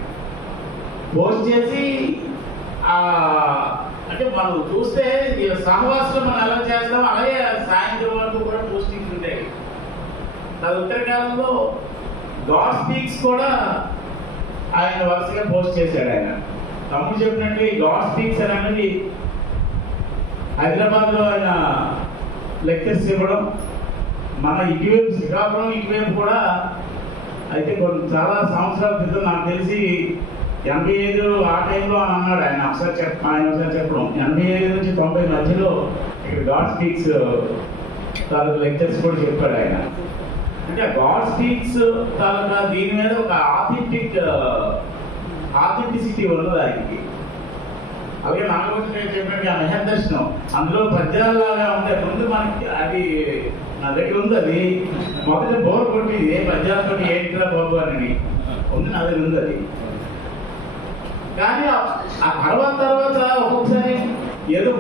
పోస్ట్ చేసి అంటే మనం చూస్తే సహవాసంలో మనం ఎలా చేస్తాం అలాగే సాయంత్రం వరకు కూడా పోస్టింగ్స్ ఉంటాయి. ఉత్తరకాలంలో గాడ్ స్పీక్స్ కూడా ఆయన వరుసగా పోస్ట్ చేశాడు ఆయన. తమ్ముడు చెప్పినట్టు ఈ గాడ్ స్పీక్స్ అనేది హైదరాబాద్లో ఆయన లెక్చర్స్ ఇవ్వడం, మన ఇటువైపు శ్రీకాకుళం ఇటువైపు కూడా అయితే చాలా సంవత్సరాల క్రితం నాకు తెలిసి 85 ఆ టైంలో అని అన్నాడు ఆయన. ఒకసారి చెప్పడం 85 నుంచి 90 మధ్యలో ఇక్కడ గాడ్ స్పీక్స్ తాలూకా లెక్చర్స్ కూడా చెప్పాడు ఆయన. అంటే గాడ్ స్పీక్స్ తాలూకా దీని మీద ఒక ఆథెంటిసిటీ ఉన్నది ఆయనకి. అలాగే నాగభూషణ చెప్పినట్టు ఆ మెహర్ దర్శనం అందులో పద్యాలలాగా ఉంటాయి. ముందు మనకి అది నా దగ్గర ఉంది. అది మొదట బోర్ కొట్టింది, ఏ పద్యాలతో ఏంటిరా బాబు అని ఉంది, నా దగ్గర ఉంది అది. కానీ ఆ తర్వాత ఒక్కొక్కసారి ఏదో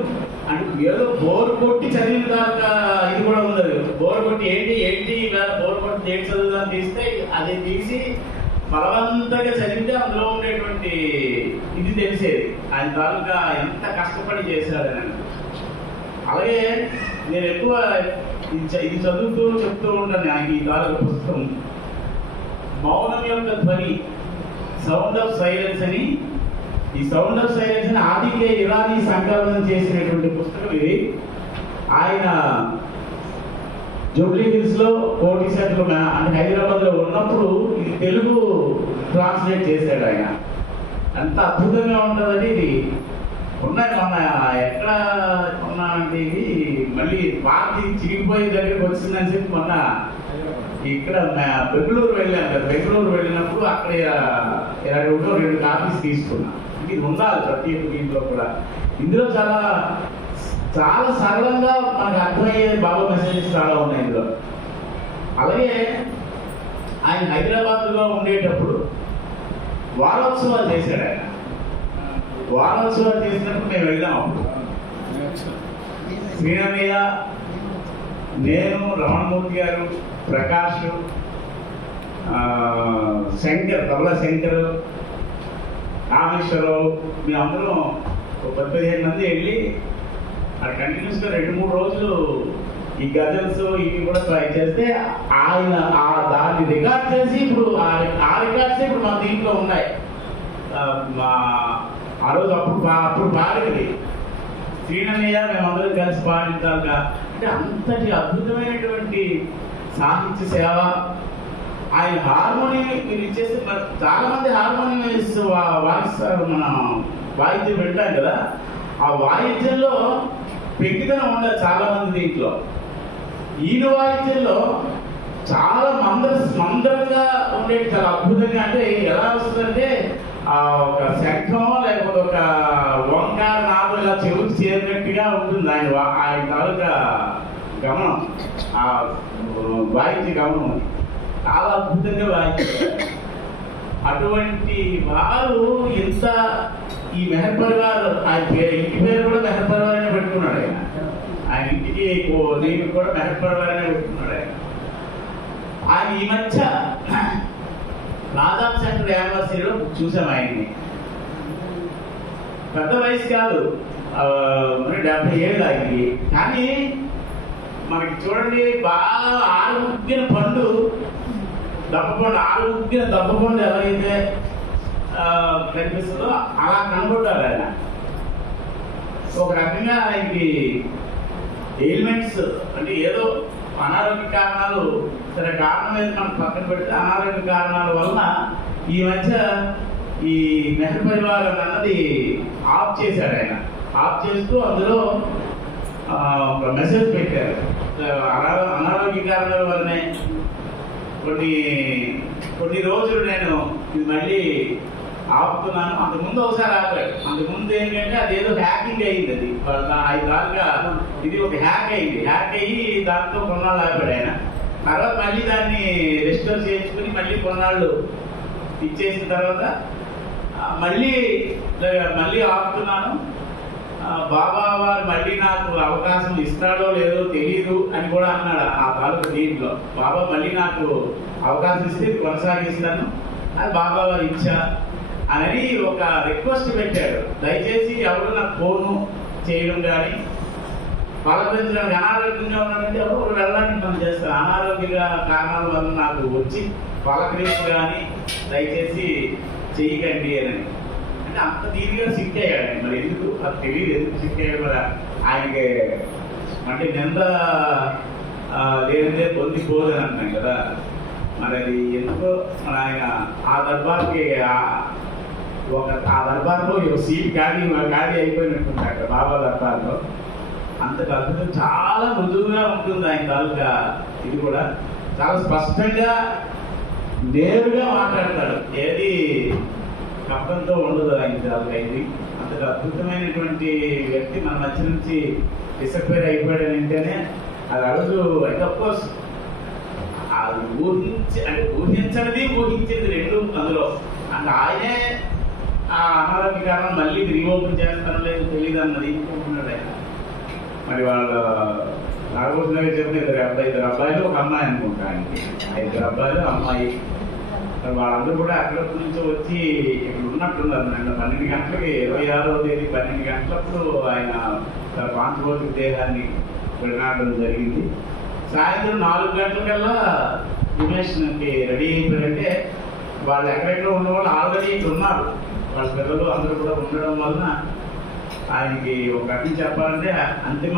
ఏదో బోర్ కొట్టి చదివిన దాకా ఇది కూడా ఉంది. బోర్ కొట్టి ఏంటి బోర్ కొట్టి ఏంటి చదువుదాన్ని తీస్తే అది తీసి బలవంతంగా చదివితే అందులో ఉండేటువంటి ఇది తెలిసేది. ఆయన తాలూకా ఎంత కష్టపడి చేశాడని. అలాగే నేను ఎక్కువ ఇది చదువుతూ చెప్తూ ఉంటాను. ఆయన ఈ తాలూకా పుస్తకం మౌనం యొక్క ధ్వని, సౌండ్ ఆఫ్ సైలెన్స్ అని. ఈ సౌండ్ ఆఫ్ సైలెన్స్ అని ఆదికే ఇరానీ సంకలనం చేసినటువంటి పుస్తకం ఇది. ఆయన జూబ్లీ హిల్స్ లో కోటి సెంటర్ అంటే హైదరాబాద్ లో ఉన్నప్పుడు ఇది తెలుగు ట్రాన్స్లేట్ చేశాడు ఆయన. అంత అద్భుతంగా ఉంటుందని ఇది ఉన్నాయి. మొన్న ఎక్కడ ఉన్నామంటే ఇది మళ్ళీ పార్టీ చిరిగిపోయే దగ్గరికి వచ్చిందని చెప్పి మొన్న ఇక్కడ బెంగళూరు వెళ్ళాను కదా. బెంగళూరు వెళ్ళినప్పుడు అక్కడ 2 కాపీస్ తీసుకున్నా. ఇది ఉండాలి ప్రతి ఒక్క దీంట్లో కూడా. ఇందులో చాలా చాలా సరళంగా మనకు అర్థమయ్యే బాబా మెసేజెస్ చాలా ఉన్నాయి ఇందులో. అలాగే ఆయన హైదరాబాద్లో ఉండేటప్పుడు వారోత్సవాలు చేశాడు ఆయన. వారోత్సవాలు చేసినప్పుడు మేము వెళ్ళాం. అప్పుడు శ్రీనమయ్య, నేను, రమణమూర్తి గారు, ప్రకాష్, శంకర్, తబలా శంకర్, రామేశ్వరరావు, మేమందరం 10-15 మంది వెళ్ళి అది కంటిన్యూస్గా 2-3 రోజులు ఈ గజల్స్ ఇవి కూడా ట్రై చేస్తే ఆయన దాన్ని రికార్డ్ చేసి ఇప్పుడు ఆ రికార్డ్స్ ఇప్పుడు మా దీంట్లో ఉన్నాయి. ఆ రోజు అప్పుడు పాడింది శ్రీనన్నయ్య, మేమందరం కలిసి పాడిందాక. అంటే అంతటి అద్భుతమైనటువంటి సాహిత్య సేవ. ఆయన హార్మోనియం మీరు ఇచ్చేస్తే చాలా మంది హార్మోనియం వాయిస్తారు, మన వాయిద్యం వింటాం కదా. ఆ వాయిద్యంలో పెంకితనం ఉండదు చాలా మంది దీంట్లో. ఈయన వాయిద్యంలో చాలా మందరంగా ఉండేది, చాలా అద్భుతంగా. అంటే ఎలా వస్తుందంటే ఒక శంఖం లేకపోతే ఒక వంకార నాదు ఇలా చెవుకు చేరినట్టుగా ఉంటుంది ఆయన తాలూకా గమనం, ఆ వాయిద్య గమనం చాలా అద్భుతంగా వాయిద్యం. అటువంటి వారు ఇంత ఈ మెహర్ పరివార్, ఆయన ఇంటి పేరు కూడా మెహర్ పరివార్ అనే పెట్టుకున్నాడు ఆయన. ఆయన ఇంటికి దీనికి కూడా మెహర్ పరివార్ అనే పెట్టుకున్నాడు ఆయన. ఆయన ఈ మధ్య రాధాం సెంటర్ యానివర్సరీలో చూసాం ఆయన్ని. పెద్ద వయసు కాదు, 70 ఏళ్ళు ఆయనకి. కానీ మనకి చూడండి బాగా ఆరుగ్గిన పండు, దప్పపండు, ఆరుగ్గిన దప్పపండు ఎలా అయితే కనిపిస్తుందో అలా కనబడ్డారు ఆయన. ఒక రకంగా ఆయనకి ఎయిల్మెంట్స్ అంటే ఏదో అనారోగ్య కారణాలు, సరే కారణం ఏది మనం పక్కన పెడితే అనారోగ్య కారణాల వలన ఈ మధ్య ఈ మెహర్ పరివార్ అన్నది ఆఫ్ చేశాడు ఆయన. ఆఫ్ చేస్తూ అందులో ఒక మెసేజ్ పెట్టారు. అనారోగ్య కారణాల వల్లనే కొన్ని రోజులు నేను ఇది మళ్ళీ ఆపుతున్నాను. అంతకుముందు ఒకసారి ఆపాడు. అంతకుముందు ఏంటంటే అదేదో హ్యాకింగ్ అయ్యింది. అది 5 దాకా ఇది ఒక హ్యాక్ అయ్యింది. హ్యాక్ అయ్యి దాంతో కొన్నాళ్ళు ఆపాడు ఆయన. తర్వాత మళ్ళీ దాన్ని రెస్టోర్ చేసుకుని మళ్ళీ కొన్నాళ్ళు ఇచ్చేసిన తర్వాత మళ్ళీ ఆపుతున్నాను. బాబా వారు మళ్ళీ నాకు అవకాశం ఇస్తాడో లేదో తెలియదు అని కూడా అన్నాడు ఆ తాలూకు దీంట్లో. బాబా మళ్ళీ నాకు అవకాశం ఇస్తే కొనసాగిస్తాను అది బాబా వారు ఇచ్చా అని ఒక రిక్వెస్ట్ పెట్టాడు. దయచేసి ఎవరు నాకు ఫోను చేయడం కానీ పలకరించడానికి, అనారోగ్యంగా ఉన్నాడంటే ఎవరు వెళ్ళడానికి మనం చేస్తాను. అనారోగ్య కారణాల వల్ల నాకు వచ్చి పలకరించి కానీ దయచేసి చెయ్యకండి అని. అంటే అంత దీనిగా సిక్ అయ్యాడు. మరి ఎందుకు అది తెలియదు, ఎందుకు సిక్ అయ్యాడు. మరి ఆయనకి అంటే నింద లేనిదే పొందిపోదని అంటున్నాం కదా. మరి అది ఎందుకో మరి ఆయన ఆ దర్బార్కి ఆ దర్బార్లో సీట్ ఖాళీ అయిపోయినట్టుంది అక్కడ బాబా దర్బార్లో. అంతకు అద్భుతం, చాలా మృదువుగా ఉంటుంది ఆయన తాలూకా. ఇది కూడా చాలా స్పష్టంగా నేరుగా మాట్లాడతాడు. ఏది కప్పంతో ఉండదు ఆయన తాలూకా. ఇది అంతకు అద్భుతమైనటువంటి వ్యక్తి మన మధ్య నుంచి డిసప్పేర్ అయిపోయాడని అంటేనే అది అడుగు. అయితే అఫ్కోర్స్ అది ఊహించనిది ఊహించింది రెండు అందులో. అంటే ఆయనే ఆ అనారోగ్య కారణం మళ్ళీ రీఓపెన్ చేస్తానో లేదు తెలియదు అన్నది అనుకుంటున్నాడు ఆయన. మరి వాళ్ళ నాగభూషణ గారు చెప్పిన ఇద్దరు అబ్బాయిలు ఒక అమ్మాయి అనుకుంటా ఆయనకి. 5 అబ్బాయిలు అమ్మాయి. మరి వాళ్ళందరూ కూడా అక్కడ నుంచి వచ్చి ఇక్కడ ఉన్నట్టున్నారు. నిన్న 12 గంటలకి 26వ తేదీ 12 గంటలప్పుడు ఆయన తన పాంచభౌతిక దేహాన్ని విడనాడడం జరిగింది. సాయంత్రం 4 గంటలకల్లా ఇన్వెస్ట్కి రెడీ అయిపోయారంటే వాళ్ళు ఎక్కడెక్కడ ఉన్న వాళ్ళు ఆల్రెడీ ఇక్కడ ఉన్నారు. వాళ్ళ పిల్లలు అందరూ కూడా ఉండడం వలన ఆయనకి ఒక రకం చెప్పాలంటే అంతిమ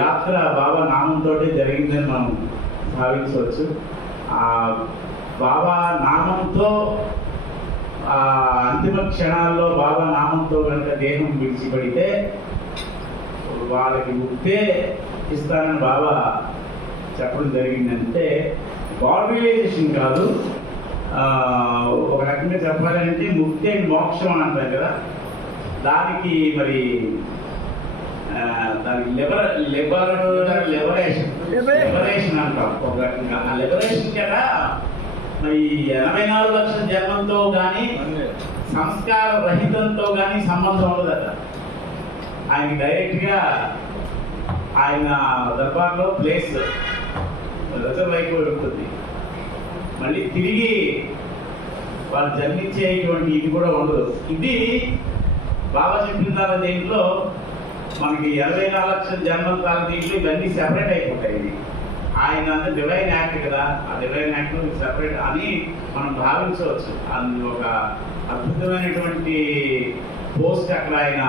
యాత్ర బాబా నామంతో జరిగిందని మనం భావించవచ్చు. బాబా నామంతో అంతిమ క్షణాల్లో బాబా నామంతో కనుక దేహం విడిచిపడితే వాళ్ళకి ముక్తే ఇస్తానని బాబా చెప్పడం జరిగిందంటే గాడ్ రియలైజేషన్ కాదు, ఒక రకంగా చెప్పాలంటే ముక్తి అండ్ మోక్షం అని అంటారు కదా, దానికి మరి దానికి లిబరేషన్ అంటాం ఒక రకంగా. ఆ లిబరేషన్ కదా మరి 84 లక్షల జన్మంతో కానీ సంస్కార రహితంతో కానీ సంబంధం ఉండదట. ఆయనకి డైరెక్ట్గా ఆయన దర్బార్లో ప్లేస్ రిజర్వ్ అయిపోయి ఉంటుంది. మళ్ళీ తిరిగి వాళ్ళు జన్మించేటువంటి ఇది కూడా ఉండదు. ఇది బాబా చెప్పిన తర్వాత దీంట్లో మనకి 84 లక్షల జన్మంతాల దీంట్లో ఇవన్నీ సెపరేట్ అయిపోతాయి. ఇది ఆయన అంటే డివైన్ యాక్ట్ కదా, ఆ డివైన్ యాక్ట్ సెపరేట్ అని మనం భావించవచ్చు. అది ఒక అద్భుతమైనటువంటి పోస్ట్ అక్కడ ఆయన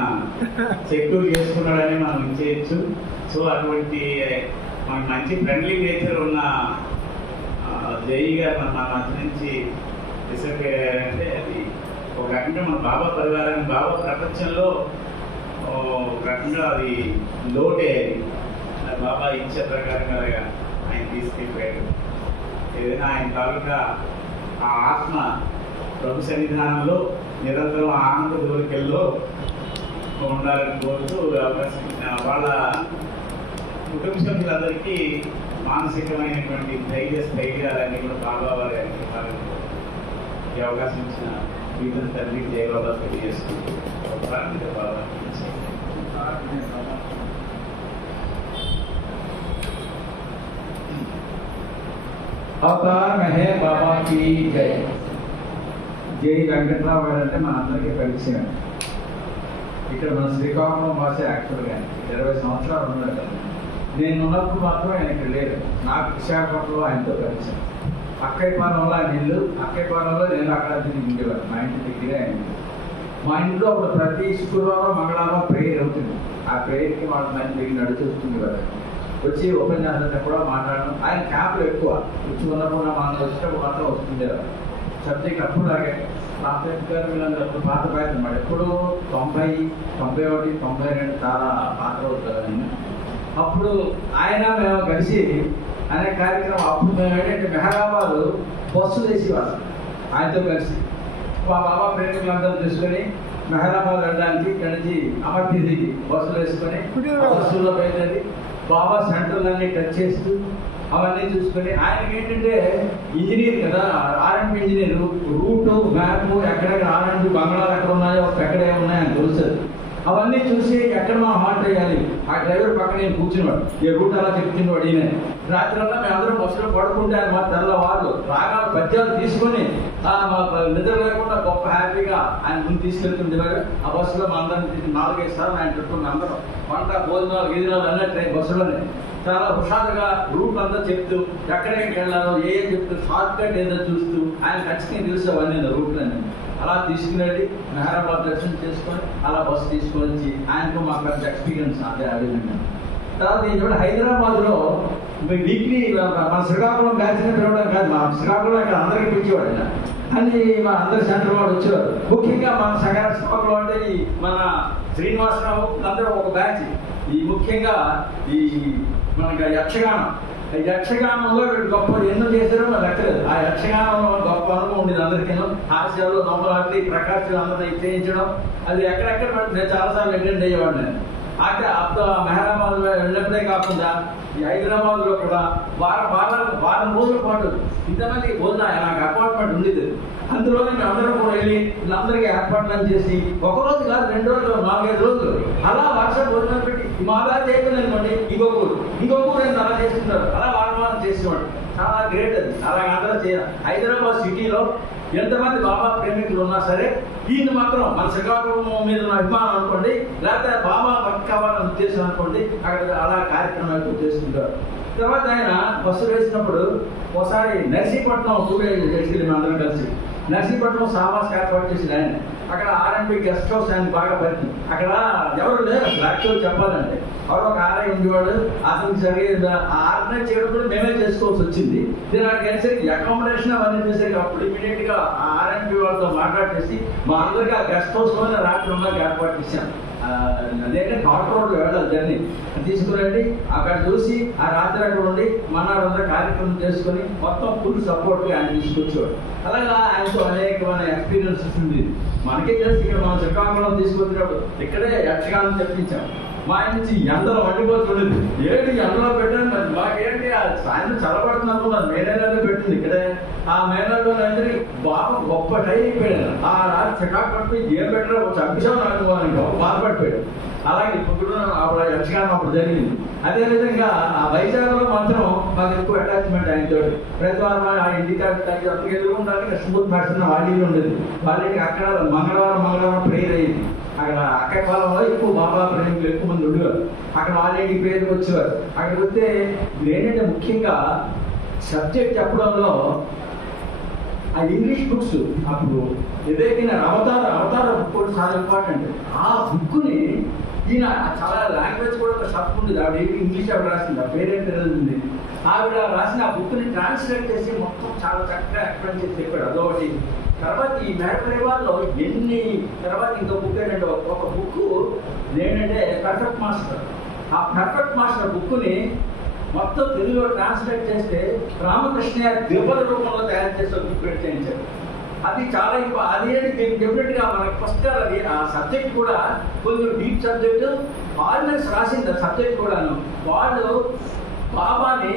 సెక్యూర్ చేసుకున్నాడని మనం ఇచ్చేయచ్చు. సో అటువంటి మనకి మంచి ఫ్రెండ్లీ నేచర్ ఉన్న జయి గారు మన మధ్య నుంచి డిసైడ్ అంటే అది ఒక రకంగా మన బాబా పరివారాన్ని బాబా ప్రపంచంలో ఒక రకంగా అది లోటే. అది బాబా ఇచ్చే ప్రకారంగా ఆయన తీసుకెళ్ళిపోయాడు. ఏదైనా ఆయన తాలూకా ఆ ఆత్మ ప్రభు సన్నిధానంలో నిరంతరం ఆనంద కోరికల్లో ఉండాలని కోరుతూ అవకాశం ఇచ్చిన వాళ్ళ కుటుంబ సభ్యులందరికీ మానసికమైనటువంటి స్థైర్యాలన్నీ కూడా బాబా వారి ఈ అవకాశం ఇచ్చిన వీధుల తల్లి జయబాబా తెలియజేసుకుంటూ బాబా అవతార్ మహే బాబా की జై. జై వెంకట్రావు గారు అంటే మన అందరికీ పరిచయం. ఇక్కడ మన శ్రీకాకుళం భాష యాక్చువల్గా 20 సంవత్సరాలు ఉన్నాడు కదా. నేను ఉన్నప్పుడు మాత్రం ఆయన ఇక్కడ లేరు. నాకు విశాఖపట్నంలో ఆయనతో పరిచయం. అక్కయ్యపాలెంలో ఆయన ఇల్లు, అక్కయ్యపాలెంలో నేను అక్కడ తిరిగివాడు. మా ఇంటి దగ్గరే ఆయన. మా ఇంట్లో అప్పుడు ప్రతి శుక్రవారం మంగళవారం ప్రేయర్ అవుతుంది. ఆ ప్రేయర్కి వాళ్ళ మంది దిగి నడుచొస్తుంది వారు వచ్చి ఉపన్యాసంతో కూడా మాట్లాడడం. ఆయన క్యాంపులు ఎక్కువ వచ్చి ఉన్నప్పుడు మనం వచ్చినప్పుడు మాత్రం వస్తుండేవారు. సబ్జెక్ట్ అప్పుడు లాగే రామచంద్ర గారు వీళ్ళందరూ అప్పుడు పాత పాయలు అన్నమాట. ఎప్పుడు 90, 91, 92 చాలా పాత్ర అవుతుంది. అప్పుడు ఆయన మేము కలిసి అనే కార్యక్రమం అప్పుడు మేము ఏంటంటే మెహరాబాద్ బస్సులు వేసేవాళ్ళం ఆయనతో కలిసి. మా బాబా ప్రేమికులందరూ తీసుకొని మెహరాబాద్ వెళ్ళడానికి ఇక్కడి నుంచి అమర్తిదికి బస్సులు వేసుకొని బస్సుల్లో పోయింది. బాబా సెంటర్లన్నీ టచ్ చేస్తూ అవన్నీ చూసుకొని ఆయనకి ఏంటంటే ఇంజనీర్ కదా, ఆర్ఎంపీ ఇంజనీర్, రూటు మ్యాప్ ఎక్కడెక్కడ ఆర్ఎంపీ బంగ్లాలు ఎక్కడ ఉన్నాయో ఎక్కడ ఏమున్నాయని తెలుస్తుంది. అవన్నీ చూసి ఎక్కడ మనం హాల్ట్ అయ్యాలి. ఆ డ్రైవర్ పక్కన నేను కూర్చున్నాడు, ఏ రూట్ అలా చెప్తున్నవాడు ఈయన. రాత్రల్లా మేమందరం బస్సులో పడుకుంటే ఆయన మా తెల్లవాళ్ళు రాగాలు పద్యాలు తీసుకొని మాకు నిద్ర లేకుండా గొప్ప హ్యాపీగా ఆయన ముందు తీసుకెళ్తుండేవారు. ఆ బస్సులో మా అందరం 4-5 సార్లు ఆయన చుట్టూ అందరం వంట భోజనాలు గిరిజనాలు అన్నట్టు బస్సులోనే చాలా హుషారుగా రూట్ అంతా చెప్తూ ఎక్కడెక్కడికి వెళ్ళాలో ఏ చెప్తూ షార్ట్ కట్ ఏదో చూస్తూ ఆయన ఖచ్చితంగా తెలుసు అవన్నీ రూట్లన్నీ. అలా తీసుకునేది మెహరాబాద్ దర్శనం చేసుకొని అలా బస్సు తీసుకొని వచ్చి ఆయనకు మాకు పెద్ద ఎక్స్పీరియన్స్ అదే అడిగింది. తర్వాత నేను హైదరాబాద్లో వీక్లీ మన శ్రీకాకుళం బ్యాచ్ని పిలవడం కాదు, మా శ్రీకాకుళం ఇక్కడ అందరికీ పిలిచేవాడు అని మా అందరి సెంటర్ వాడు వచ్చేవారు. ముఖ్యంగా మన శ్రీకాకుళం అంటే ఈ మన శ్రీనివాసరావు అందరూ ఒక బ్యాచ్. ఈ ముఖ్యంగా ఈ మనకి యక్షగానంలో వీళ్ళు గొప్ప ఎన్నో చేశారో నాకు లెక్కలేదు. ఆ యక్షగానంలో గొప్ప అనుభవం ఉండేది అందరికీ. హాస్యాలు నమ్మలాంటి ప్రకాశం అందరూ చేయించడం అది ఎక్కడెక్కడ నేను చాలాసార్లు అటెండ్ అయ్యేవాడిని. అంటే అప్పుడు మెహరాబాద్ వెళ్ళినప్పుడే కాకుండా ఈ హైదరాబాద్లో కూడా వారం రోజుల పాటు ఇంతమందికి భోజనం నాకు అపార్ట్మెంట్ ఉండేది. అందులోనే మేము అందరం కూడా వెళ్ళి వీళ్ళందరికీ ఏర్పాట్లను చేసి ఒక రోజు కాదు 2 రోజులు 4-5 రోజులు అలా వర్షం భోజనం పెట్టి మా బ్యాచ్ అయిపోయింది అనుకోండి ఇంకొక ఊరు అలా చేస్తుంటారు. అలా వారం చేసేవాడు. చాలా గ్రేట్ అది. అలా అందరూ చేయాలి. హైదరాబాద్ సిటీలో ఎంతమంది బాబా ప్రేమికులు ఉన్నా సరే ఈయన మాత్రం మన శ్రీకాకుళం మీద ఉన్న అభిమానం అనుకోండి, లేకపోతే బాబా భక్తి కావాలని ఉద్దేశం అనుకోండి, అక్కడ అలా కార్యక్రమాలు చేసుకుంటారు. తర్వాత ఆయన బస్సు వేసినప్పుడు ఒకసారి నర్సీపట్నం 2 days మేము అందరం కలిసి నర్సీపట్నం సావాస్ ఏర్పాటు చేసింది ఆయన. అక్కడ ఆర్ఎంపీ గెస్ట్ హౌస్ ఆయన బాగా పరిచింది. అక్కడ ఎవరు లేరు అసలు యాక్చువల్ చెప్పాలంటే. ఎవరు ఒక ఆర్ఐ ఉండేవాడు. అతనికి సరిగ్గా ఆర్గనైజ్ చేయడం కూడా మేమే చేసుకోవాల్సి వచ్చింది. దీనికి అనేసరికి అకామిడేషన్ అవన్నీ చేసరికి అప్పుడు ఇమీడియట్ గా ఆర్ఎంపీ వాళ్ళతో మాట్లాడేసి మా అందరికీ ఆ గెస్ట్ హౌస్ లోనే రాత్రి ఉండడానికి ఏర్పాటు చేశాం. అదేంటే డాక్టర్ రోడ్డు వెళ్ళాలి జర్నీ తీసుకురండి. అక్కడ చూసి ఆ రాత్రి అక్కడ ఉండి మన్నాడు అందరూ కార్యక్రమం చేసుకుని మొత్తం ఫుల్ సపోర్ట్ ఆయన తీసుకొచ్చేవాడు. అలాగా ఆయనతో అనేకమైన ఎక్స్పీరియన్సెస్ ఉంది. మనకే తెలిసి ఇక్కడ మనం శ్రీకాకుళం తీసుకొచ్చినప్పుడు ఇక్కడే యక్షగానం చెప్పించాం. మా నుంచి ఎండలో వండిపోతుండేది. ఏంటి ఎండలో పెట్టాను మరి మాకేంటి సాయంత్రం చల్లబడుతుంది అనుకున్నాను. మే నెలలో పెట్టింది ఇక్కడే. ఆ మే నెలలో అందరి బాగా గొప్ప టై అయిపోయాడు. ఆ రాత్రి చికాకు పడిపోయి ఏం పెట్టారో చంపించాం నాకు బాధపడిపోయాడు. అలాగే ఇప్పుడు అప్పుడు యక్షగానం అప్పుడు జరిగింది. అదేవిధంగా ఆ వైజాగ్లో మాత్రం మాకు ఎక్కువ అటాచ్మెంట్ ఆయనతో. ప్రతి వారం ఆ ఇంటికి అప్పటికి ఎదుర్కొంటానికి కృష్ణమూర్తి మాస్టర్ వాళ్ళకి ఉండేది. వాళ్ళకి అక్కడ మంగళవారం ప్రేయర్ అయ్యింది. అక్కడ అక్క కాలంలో ఎక్కువ బాబా ప్రేమికులు ఎక్కువ మంది ఉండేవారు. అక్కడ వాళ్ళ ఇంటికి ప్రేయర్కి వచ్చేవారు. అక్కడికి వస్తే ఏంటంటే ముఖ్యంగా సబ్జెక్ట్ చెప్పడంలో ఆ ఇంగ్లీష్ బుక్స్ అప్పుడు ఏదైనా అవతార బుక్ కూడా చాలా ఇంపార్టెంట్. ఆ బుక్ని ఈయన చాలా లాంగ్వేజ్ కూడా ఒక షాప్ ఉంది. ఆవిడ ఇంగ్లీష్ ఆవిడ రాసింది. ఆ పేరేంటి ఉంది. ఆవిడ రాసిన ఆ బుక్ని ట్రాన్స్లేట్ చేసి మొత్తం చాలా చక్కగా ఎక్స్ప్లెయిన్ చేసి చెప్పాడు. అదొకటి. తర్వాత ఈ మేడపరివార్లో తర్వాత ఇంకో బుక్ ఏంటంటే ఒక బుక్ ఏంటంటే పర్ఫెక్ట్ మాస్టర్. ఆ పర్ఫెక్ట్ మాస్టర్ బుక్ని మొత్తం తెలుగులో ట్రాన్స్లేట్ చేస్తే రామకృష్ణ దివ్వల రూపంలో తయారు చేసే బుక్ చేయించారు. అది చాలా అదేంటి డెఫినెట్గా మనకి ఫస్ట్ అది ఆ సబ్జెక్ట్ కూడా కొంచెం డీప్ సబ్జెక్ట్. ఫారినర్స్ రాసింది ఆ సబ్జెక్ట్ కూడాను. వాళ్ళు బాబాని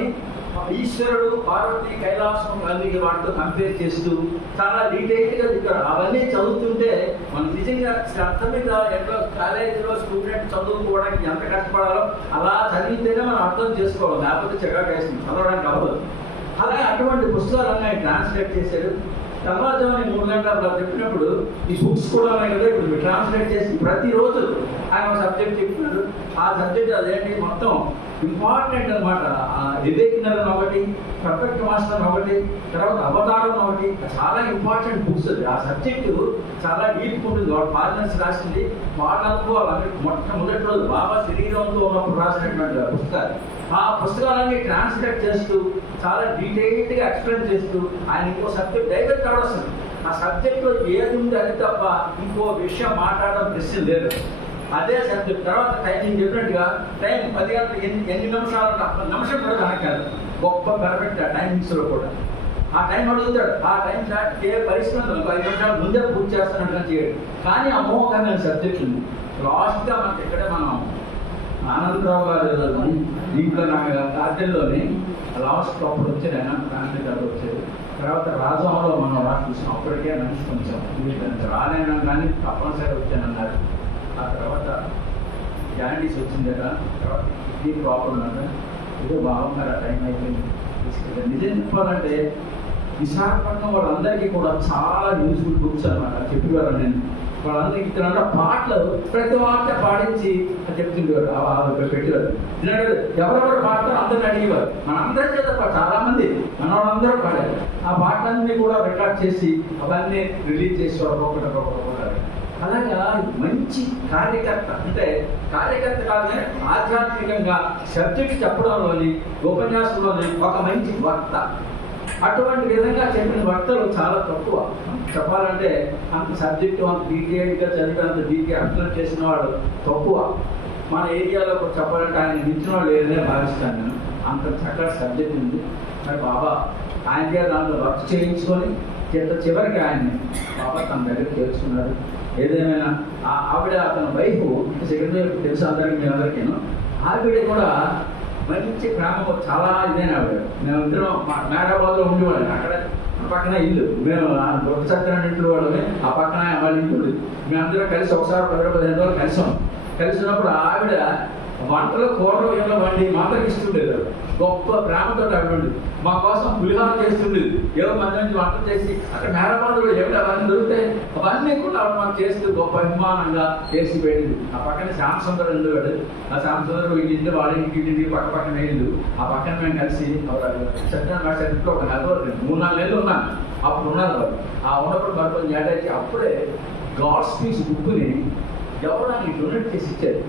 ఈశ్వరుడు పార్వతి కైలాసం అన్ని వాటితో కంపేర్ చేస్తూ చాలా డీటెయిల్గా చెప్పారు. అవన్నీ చదువుతుంటే మనం నిజంగా అర్థం మీద ఎట్లా కాలేజీలో స్టూడెంట్ చదువుకోవడానికి ఎంత కష్టపడాలో అలా చదివితేనే మనం అర్థం చేసుకోవాలి. లేకపోతే చెగాకు వేస్తుంది, చదవడానికి అవ్వదు. అలాగే అటువంటి పుస్తకాలన్నీ ఆయన ట్రాన్స్లేట్ చేశారు. తర్వాత 3 గంటలు చెప్పినప్పుడు ఈ బుక్స్ కూడా ఉన్నాయి కదా, ఇప్పుడు ట్రాన్స్లేట్ చేసి ప్రతిరోజు ఆయన సబ్జెక్ట్ చెప్తున్నారు. ఆ సబ్జెక్ట్ అదేంటి మొత్తం ఇంపార్టెంట్ అనమాట. వివేకినరన్ ఒకటి, పర్ఫెక్ట్ మాస్టర్ ఒకటి, తర్వాత అవతారం ఒకటి, చాలా ఇంపార్టెంట్ బుక్స్ అది. ఆ సబ్జెక్టు చాలా డీప్ ఉంటుంది. వాడు ఫారినర్స్ రాసింది. వాళ్ళ అనుభవాలు మొట్టమొదటి రోజు బాబా శరీరంతో ఉన్నప్పుడు రాసినటువంటి పుస్తకాలు. ఆ పుస్తకాలన్నీ ట్రాన్స్లేట్ చేస్తూ చాలా డీటెయిల్డ్గా ఎక్స్ప్లెయిన్ చేస్తూ ఆయన ఇంకో సబ్జెక్ట్ డైవర్ట్ అవ్వాల్సింది. ఆ సబ్జెక్ట్లో ఏది ఉంది అది తప్ప ఇంకో విషయం మాట్లాడడం ప్రశ్న లేదు. అదే సబ్జెక్ట్. తర్వాత టైమింగ్ చెప్పినట్టుగా టైం 10 గంటలు ఎన్ని నిమిషాలు నిమిషం కూడా కనెక్ట్ గొప్ప పర్ఫెక్ట్ ఆ టైమింగ్స్లో కూడా. ఆ టైం అడుగుతాడు. ఆ టైం ఏ పరిస్థితులు 5 నిమిషాలు ముందే పూర్తి చేస్తానంటే చేయడు. కానీ అమోఘమైన సబ్జెక్ట్ ఉంది. లాస్ట్గా మనకి ఇక్కడే మనం ఆనందరావు గారు దీంట్లో నాకు కార్టెల్లోని లాస్ట్ అప్పుడు వచ్చాడు. ఆయన కాంట్రాక్టర్ వచ్చాడు. తర్వాత రాజంలో మనం చూసాం. అప్పటికే మనిషి కొంచెం రాలేనా కానీ తప్పనిసరి వచ్చానన్నారు. ఆ తర్వాత జాండీస్ వచ్చింది కదా. తర్వాత కిడ్నీ ప్రాబ్లం అన్నారు. ఏదో బాగున్నారు. ఆ టైం అయిపోయింది. నిజం చెప్పాలంటే విశాఖపట్నం వాళ్ళందరికీ కూడా చాలా యూజ్ఫుల్ బుక్స్ అనమాట చెప్పేవారు. నేను వాళ్ళందరికీ ఇక్కడ పాటలు ప్రతి వార్త పాడించి చెప్తుండేవారు, పెట్టేవారు. ఎవరెవరు పాడతారో అందరిని అడిగేవారు. మనందరి చేత చాలా మంది మన వాళ్ళందరూ పాడారు. ఆ పాటలన్నీ కూడా రికార్డ్ చేసి అవన్నీ రిలీజ్ చేసేవారు ఒక్కొక్కటి. అలాగా మంచి కార్యకర్త, అంటే కార్యకర్త కాదని ఆధ్యాత్మికంగా సబ్జెక్ట్ చెప్పడంలోని ఉపన్యాసంలోని ఒక మంచి వక్త. అటువంటి విధంగా చెప్పిన వక్తలు చాలా తక్కువ. చెప్పాలంటే అంత సబ్జెక్టు అంత డీటెయిల్గా చదివి అంత డీటెయిల్ అర్థం చేసిన వాడు తక్కువ. మన ఏరియాలో చెప్పాలంటే ఆయన మించిన వాళ్ళు ఏదైనా భావిస్తాను నేను. అంత చక్కటి సబ్జెక్ట్ ఉంది. మరి బాబా ఆయనకే దాంట్లో వర్క్ చేయించుకొని చివరికి ఆయన్ని బాబా తన దగ్గర చేర్చుకున్నారు. ఏదేమైనా ఆవిడ అతని వైఫ్ సెక్రటరీ తెలుసు అందరికీ, మీ అందరికీను. ఆవిడ కూడా మంచి ప్రేమ చాలా ఇదైన ఆవిడ. మేము ఇద్దరం మేడాబాద్లో ఉండేవాళ్ళం. అక్కడ పక్కన ఇల్లు, మేము ఒక సత్యనారాయణ ఇంట్లో వాళ్ళమే, ఆ పక్కన వాళ్ళ ఇల్లు. మేమందరం కలిసి ఒకసారి 10-15 రోజులు కలిసినప్పుడు ఆవిడ వంటలు కూరలు ఏమైనా వండి మాత్రం ఇస్తుండేది. గొప్ప ప్రేమతో ఆవిడ మా కోసం పులిహార చేస్తుండేది. ఏవో మంది నుంచి వంటలు చేసి అక్కడ మేరపాదులు ఏమిటి అవన్నీ దొరుకుతాయి, అవన్నీ కూడా ఆవిడ మాకు చేస్తూ గొప్ప అభిమానంగా చేసి పెట్టింది. ఆ పక్కన శ్యామసుందరం ఉండేవాడు. ఆ శ్యామసుందరం వీళ్ళింటి వాళ్ళ ఇంటికి పక్క పక్కన ఇల్లు. ఆ పక్కన మేము కలిసి సత్యనారాయణ ఇంట్లో ఒక 3-4 నెలలు ఉన్నాను. అప్పుడు ఉన్నారు వాళ్ళు. ఆ ఉన్నప్పుడు మరి కొంచెం ఏడాది అప్పుడే గాడ్ స్పీచ్ బుక్ని ఎవరు నాకు డొనేట్ చేసి ఇచ్చారు.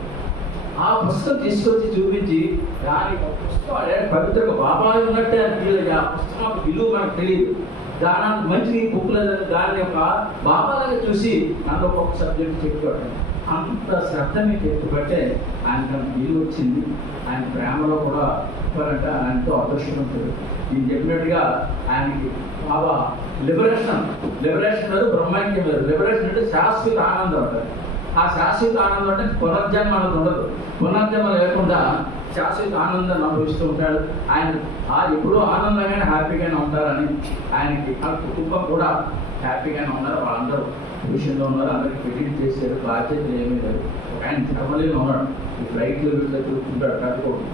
ఆ పుస్తకం తీసుకొచ్చి చూపించి దానికి ఒక పుస్తకం అదే పవిత్రంగా బాబాయ్ ఉన్నట్టే అని ఆ పుస్తకం విలువ మనకు తెలియదు. దాని మంచి బుక్లు దాని యొక్క బాబాలాగా చూసి నన్ను ఒక్కొక్క సబ్జెక్ట్ చెప్పాడు. అంత శ్రద్ధ మీకు ఎత్తుబట్టే ఆయనకు విలువ వచ్చింది. ఆయన ప్రేమలో కూడా చెప్పారంటే ఆయనతో అదృష్టవంతుడు. నేను చెప్పినట్టుగా ఆయనకి బాబా లిబరేషన్ వేరు, బ్రహ్మైక్యం వేరు. లిబరేషన్ అంటే శాశ్వత ఆనందం అంటారు. ఆ శాశ్వత ఆనందం అంటే పునర్జన్మ అనేది ఉండదు. పునర్జన్మ లేకుండా శాశ్వత ఆనందాన్ని అనుభవిస్తూ ఉంటాడు. ఆయన ఎప్పుడూ ఆనందంగానే హ్యాపీగానే ఉంటారని ఆయనకి ఆ కుటుంబం కూడా హ్యాపీగానే ఉన్నారు. వాళ్ళందరూ విషయంలో ఉన్నారు. అందరికీ పెళ్లి చేశారు. బాధ్యతలు ఏమీ లేదు. ఒక ఆయన జర్మనీలో ఉన్నాడు. ఈ ఫ్లైట్లు వీటిలో తిరుగుతుంటాడు పెద్దకోడు.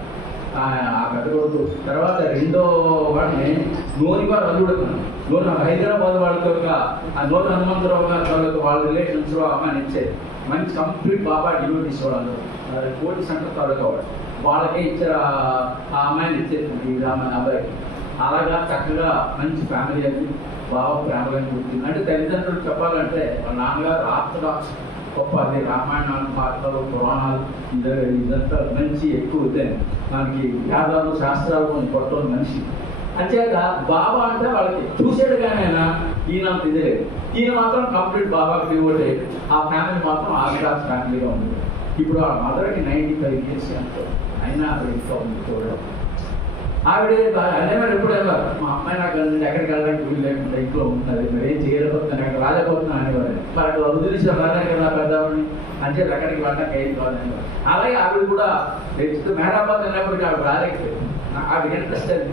ఆ పెద్దకోడు తర్వాత రెండో వాడిని నోనివారు అల్లుడుకున్నాడు. హైదరాబాద్ వాళ్ళతో ఆ నోటి హనుమంతరావు గారు వాళ్ళ రిలేషన్స్లో అమ్మాయిని ఇచ్చేది. మంచి కంప్లీట్ బాబా డివోటీస్ వాళ్ళు కోటి సెంటర్ తాలూకా వాడు. వాళ్ళకే ఇచ్చారు. ఆ అమ్మాయిని ఇచ్చేస్తుంది ఈ అబ్బాయికి. అలాగా చక్కగా మంచి ఫ్యామిలీ అని బాబా ప్రేమగా పుట్టింది. అంటే తల్లిదండ్రులు చెప్పాలంటే వాళ్ళ నాన్నగారు ఆర్థడాక్స్ గొప్ప, అది రామాయణాలు, పాఠాలు, పురాణాలు ఇదంతా మంచి ఎక్కువ ఇద్దాను. మనకి వేదాలు శాస్త్రాలు కొంచెం కొట్టడం మనిషి. అంచేత బాబా అంటే వాళ్ళకి చూసాడు కానీ ఈయన అంత ఇది లేదు. ఈయన మాత్రం కంప్లీట్ బాబాకి డివోట్ అయ్యాడు. ఆ ఫ్యామిలీ మాత్రం ఆర్థడాక్స్ ఫ్యామిలీగా ఉంది. ఇప్పుడు ఆ మదర్కి 95 years అంతే. అయినా ఆవిడ ఇంట్లో ఉంది చూడడం. ఆవిడ అనేవారు ఎప్పుడు వెళ్ళారు, మా అమ్మాయి నాకు ఎక్కడికి వెళ్ళడానికి వీలు లేకుండా ఇంట్లో ఉంటుంది, మరి ఏం చేయలేకపోతున్నాను, అక్కడ రాలేకపోతున్నాను అనేవారు. మరి అక్కడ వదిలేసిన రాలే కదా పెద్దవాడిని అంటే ఎక్కడికి వెళ్ళడానికి ఏం కావాలనేవారు. అలాగే ఆవిడ కూడా మేడాబాద్ అనేప్పటికీ ఆవిడ రాలేకపోయింది. ఆవిడ ఇంట్రెస్ట్ అది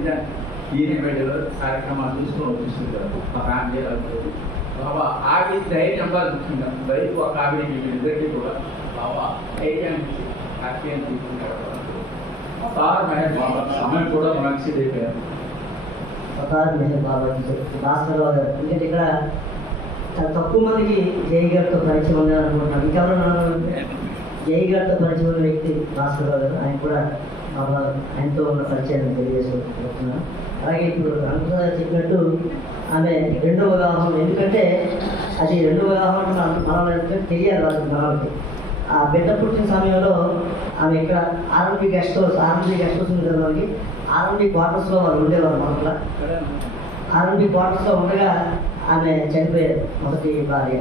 ఈయన వెళ్ళేవారు. కార్యక్రమాలు చూసుకొని వచ్చేస్తుంటారు. ఆ ఫ్యామిలీ వెళ్తారు. బాబా ఆవిడ ధైర్యం ఉండాలి. ముఖ్యంగా బయటకు ఒక ఆవిడకి ఇద్దరికి కూడా బాబా ధైర్యాన్ని హ్యాపీ అని తీసుకుంటారు. సమయం కూడా మంచిది అయిపోయారు. భాస్కర్ గారు ఎందుకంటే ఇక్కడ చాలా తక్కువ మందికి జై గారితో పరిచయం ఉందని అనుకుంటున్నాను. ఇంకెవరైనా జై గారితో పరిచయం ఉన్న వ్యక్తి భాస్కర్ గారు. ఆయన కూడా ఆయనతో ఉన్న పరిచయాన్ని తెలియజేసుకుంటున్నాను. అలాగే ఇప్పుడు అనుకున్న చెప్పినట్టు ఆమె రెండో వివాహం, ఎందుకంటే అది రెండో వివాహం మనం తెలియాలి వాళ్ళకి. ఆ బిడ్డ పుట్టిన సమయంలో ఆమె ఇక్కడ ఆర్ఎంపీ గెస్ట్ హౌస్ ఉంది కదా వాళ్ళకి. ఆర్ఎంపీ క్వార్టర్స్లో వాళ్ళు ఉండేవారు. మనలో ఆర్ఎంపీ క్వార్టర్స్లో ఉండగా ఆమె చనిపోయారు, మొదటి భార్య.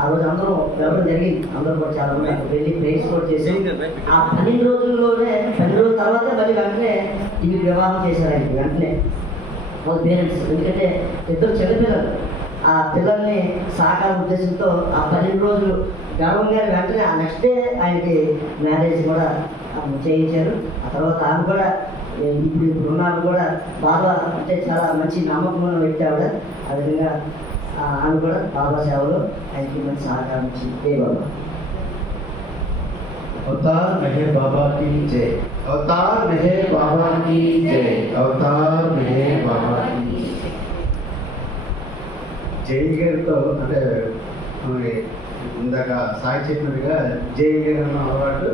ఆ రోజు అందరూ వెళ్ళడం జరిగింది. అందరూ కూడా చాలా మంది అక్కడ వెళ్ళి ప్రేస్ కూడా చేసి ఆ 12 రోజుల్లోనే 12 రోజుల తర్వాతే మళ్ళీ వెంటనే ఇది వివాహం చేశారు ఆయనకి వెంటనే వాళ్ళ పేరెంట్స్. ఎందుకంటే ఇద్దరు చిన్నపిల్లలు. ఆ పిల్లల్ని సాకార ఉద్దేశంతో ఆ 12 రోజులు గర్వంగా వెంటనే ఆ నెక్స్ట్ డే ఆయనకి మ్యారేజ్ కూడా చేయించారు. ఆ తర్వాత ఆమె కూడా ఇప్పుడు ఉన్నాను కూడా బాబా అంటే చాలా మంచి నమ్మకమైన వ్యక్తి ఆవిడ. ఆ విధంగా ఆమె కూడా బాబా సేవలో ఆయనకి మంచి సహకారం ఇచ్చి బాబా. अवतार मेहर बाबा की जय, अवतार मेहर बाबा की जय, अवतार मेहर बाबा की జై గారితో అంటే మనకి ఇందాక సాయి చెప్పినట్టుగా జై గారు అన్న అలవాటు.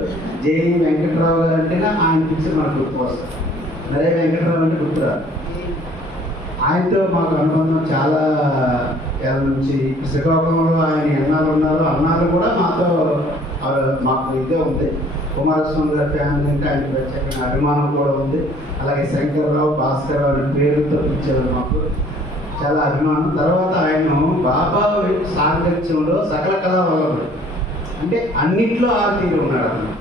జై వెంకటరావు గారు అంటేనే ఆయన పిక్చర్ మనకు గుర్తు వస్తుంది. మరే వెంకటరావు అంటే గుర్తురాదు. ఆయనతో మాకు అనుబంధం చాలా ఏళ్ళ నుంచి. శ్రీకాకుళంలో ఆయన ఎన్నాళ్ళు ఉన్నారో అన్నాళ్ళు కూడా మాకు ఇదే ఉంది. కుమారస్వామి గారి ఫ్యామిలీ అంటే ఆయన ప్రత్యేకంగా అభిమానం కూడా ఉంది. అలాగే శంకర్రావు, భాస్కర్రావు అనే పేరుతో పిలిచేవారు. మాకు చాలా అభిమానం. తర్వాత ఆయన బాబా సాంగత్యంలో సకల కళా వల్లభుడు, అంటే అన్నిట్లో ఆర్తీరు ఉన్నాడు అన్నమాట.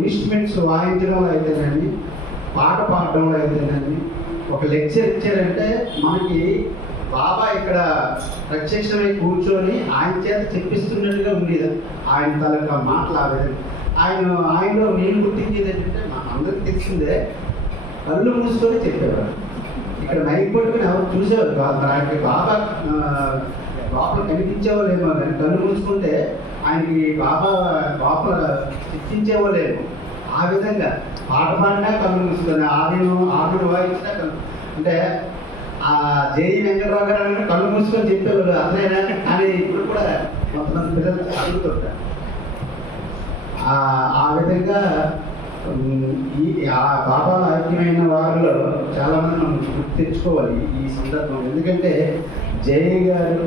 ఇన్స్ట్రుమెంట్స్ వాయించడంలో అయితేనండి, పాట పాడడంలో అయితేనండి. ఒక లెక్చర్ ఇచ్చారంటే మనకి బాబా ఇక్కడ ప్రత్యక్షమై కూర్చొని ఆయన చేత చెప్పిస్తున్నట్టుగా ఉండేది. ఆయన తాలూకా మాటలు ఆ విధంగా ఆయనలో నేను గుర్తించేది ఏంటంటే అందరికి తెలిసిందే, కళ్ళు మూసుకొని చెప్పేవారు. ఇక్కడ మైక్ పట్టుకుని ఎవరు చూసేవారు కాదు. ఆయనకి బాబా లోపల కనిపించేవాళ్ళేమో కానీ కళ్ళు మూసుకుంటే ఆయనకి బాబా లోపల శిక్షించేవాళ్ళేమో. ఆ విధంగా పాట పాడినా కళ్ళు మూసుకొని ఆడిన వాయించినా కళ్ళు, అంటే ఆ జేఈ వెంకటరావు గారు అంటే కళ్ళు మూసుకొని చెప్పేవాళ్ళు అన్నయ్య అని ఇప్పుడు కూడా కొంతమంది పిల్లలు అడుగుతుంటారు. ఆ విధంగా ఆ బాబా ఐక్యమైన వారిలో చాలామంది మనం గుర్తు తెచ్చుకోవాలి ఈ సందర్భం. ఎందుకంటే జయ గారు,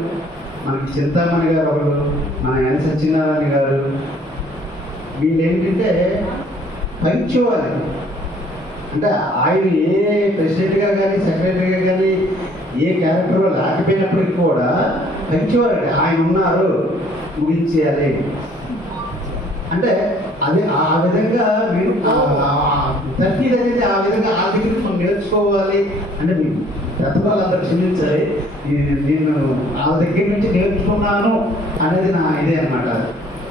మనకి చింతామణి గారు ఒకరు, మన ఎన్ సత్యనారాయణ గారు, వీళ్ళు ఏంటంటే పంచువాలి. అంటే ఆయన ఏ ప్రెసిడెంట్గా కానీ సెక్రటరీగా కానీ ఏ క్యారెక్టర్లో లేకపోయినప్పటికీ కూడా పంచువారండి. ఆయన ఉన్నారు ముగించేయాలి అంటే అది ఆ విధంగా మీరు తర్ఫీదు అనేది ఆ విధంగా ఆ దగ్గర మనం నేర్చుకోవాలి. అంటే మీకు పెద్దవాళ్ళందరూ క్షమించాలి, నేను ఆ దగ్గర నుంచి నేర్చుకున్నాను అనేది నా ఇదే అనమాట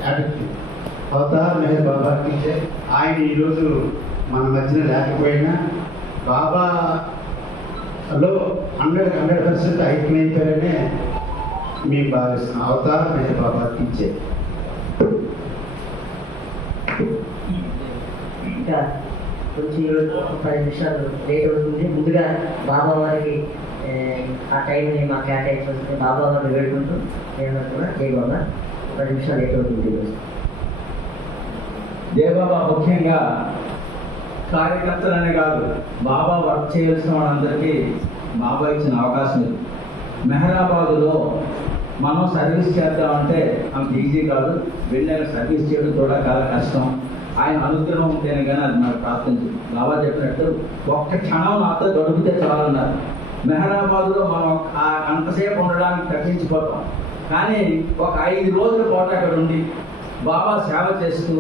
యాటిట్యూడ్. అవతార్ మెహర్ బాబా టీచర్ ఆయన ఈరోజు మన మధ్యన లేకపోయినా బాబాలో 100% ఐక్యమైపోయారనే మేము భావిస్తున్నాం. అవతార్ మెహర్ బాబా టీచర్. ఇంకా కొంచెం 10 నిమిషాలు లేట్ అవుతుంది. ముందుగా బాబా వారికి ఆ టైంని మా కేటాయించి బాబా వారిని వేడుకుంటూ నేను కూడా జై బాబా. 10 నిమిషాలు లేట్ అవుతుంది ఈరోజు. జయబాబా ముఖ్యంగా కార్యకర్తలనే కాదు, బాబా వర్క్ చేయాల్సిన వాళ్ళందరికీ బాబా ఇచ్చిన అవకాశం ఇది. మెహరాబాదులో మనం సర్వీస్ చేద్దామంటే అంత ఈజీ కాదు. వెళ్ళిన సర్వీస్ చేయడం కూడా చాలా కష్టం. ఆయన అనుగ్రహం ఉంటేనే కానీ అది నాకు ప్రార్థించు. బాబా చెప్పినట్టు ఒక్క క్షణం నాతో గడిపితే చాలన్నారు. మెహరాబాద్లో మనం ఆ గంటసేపు ఉండడానికి తగ్గించిపోతాం. కానీ ఒక 5 రోజుల పాటు అక్కడ ఉండి బాబా సేవ చేస్తూ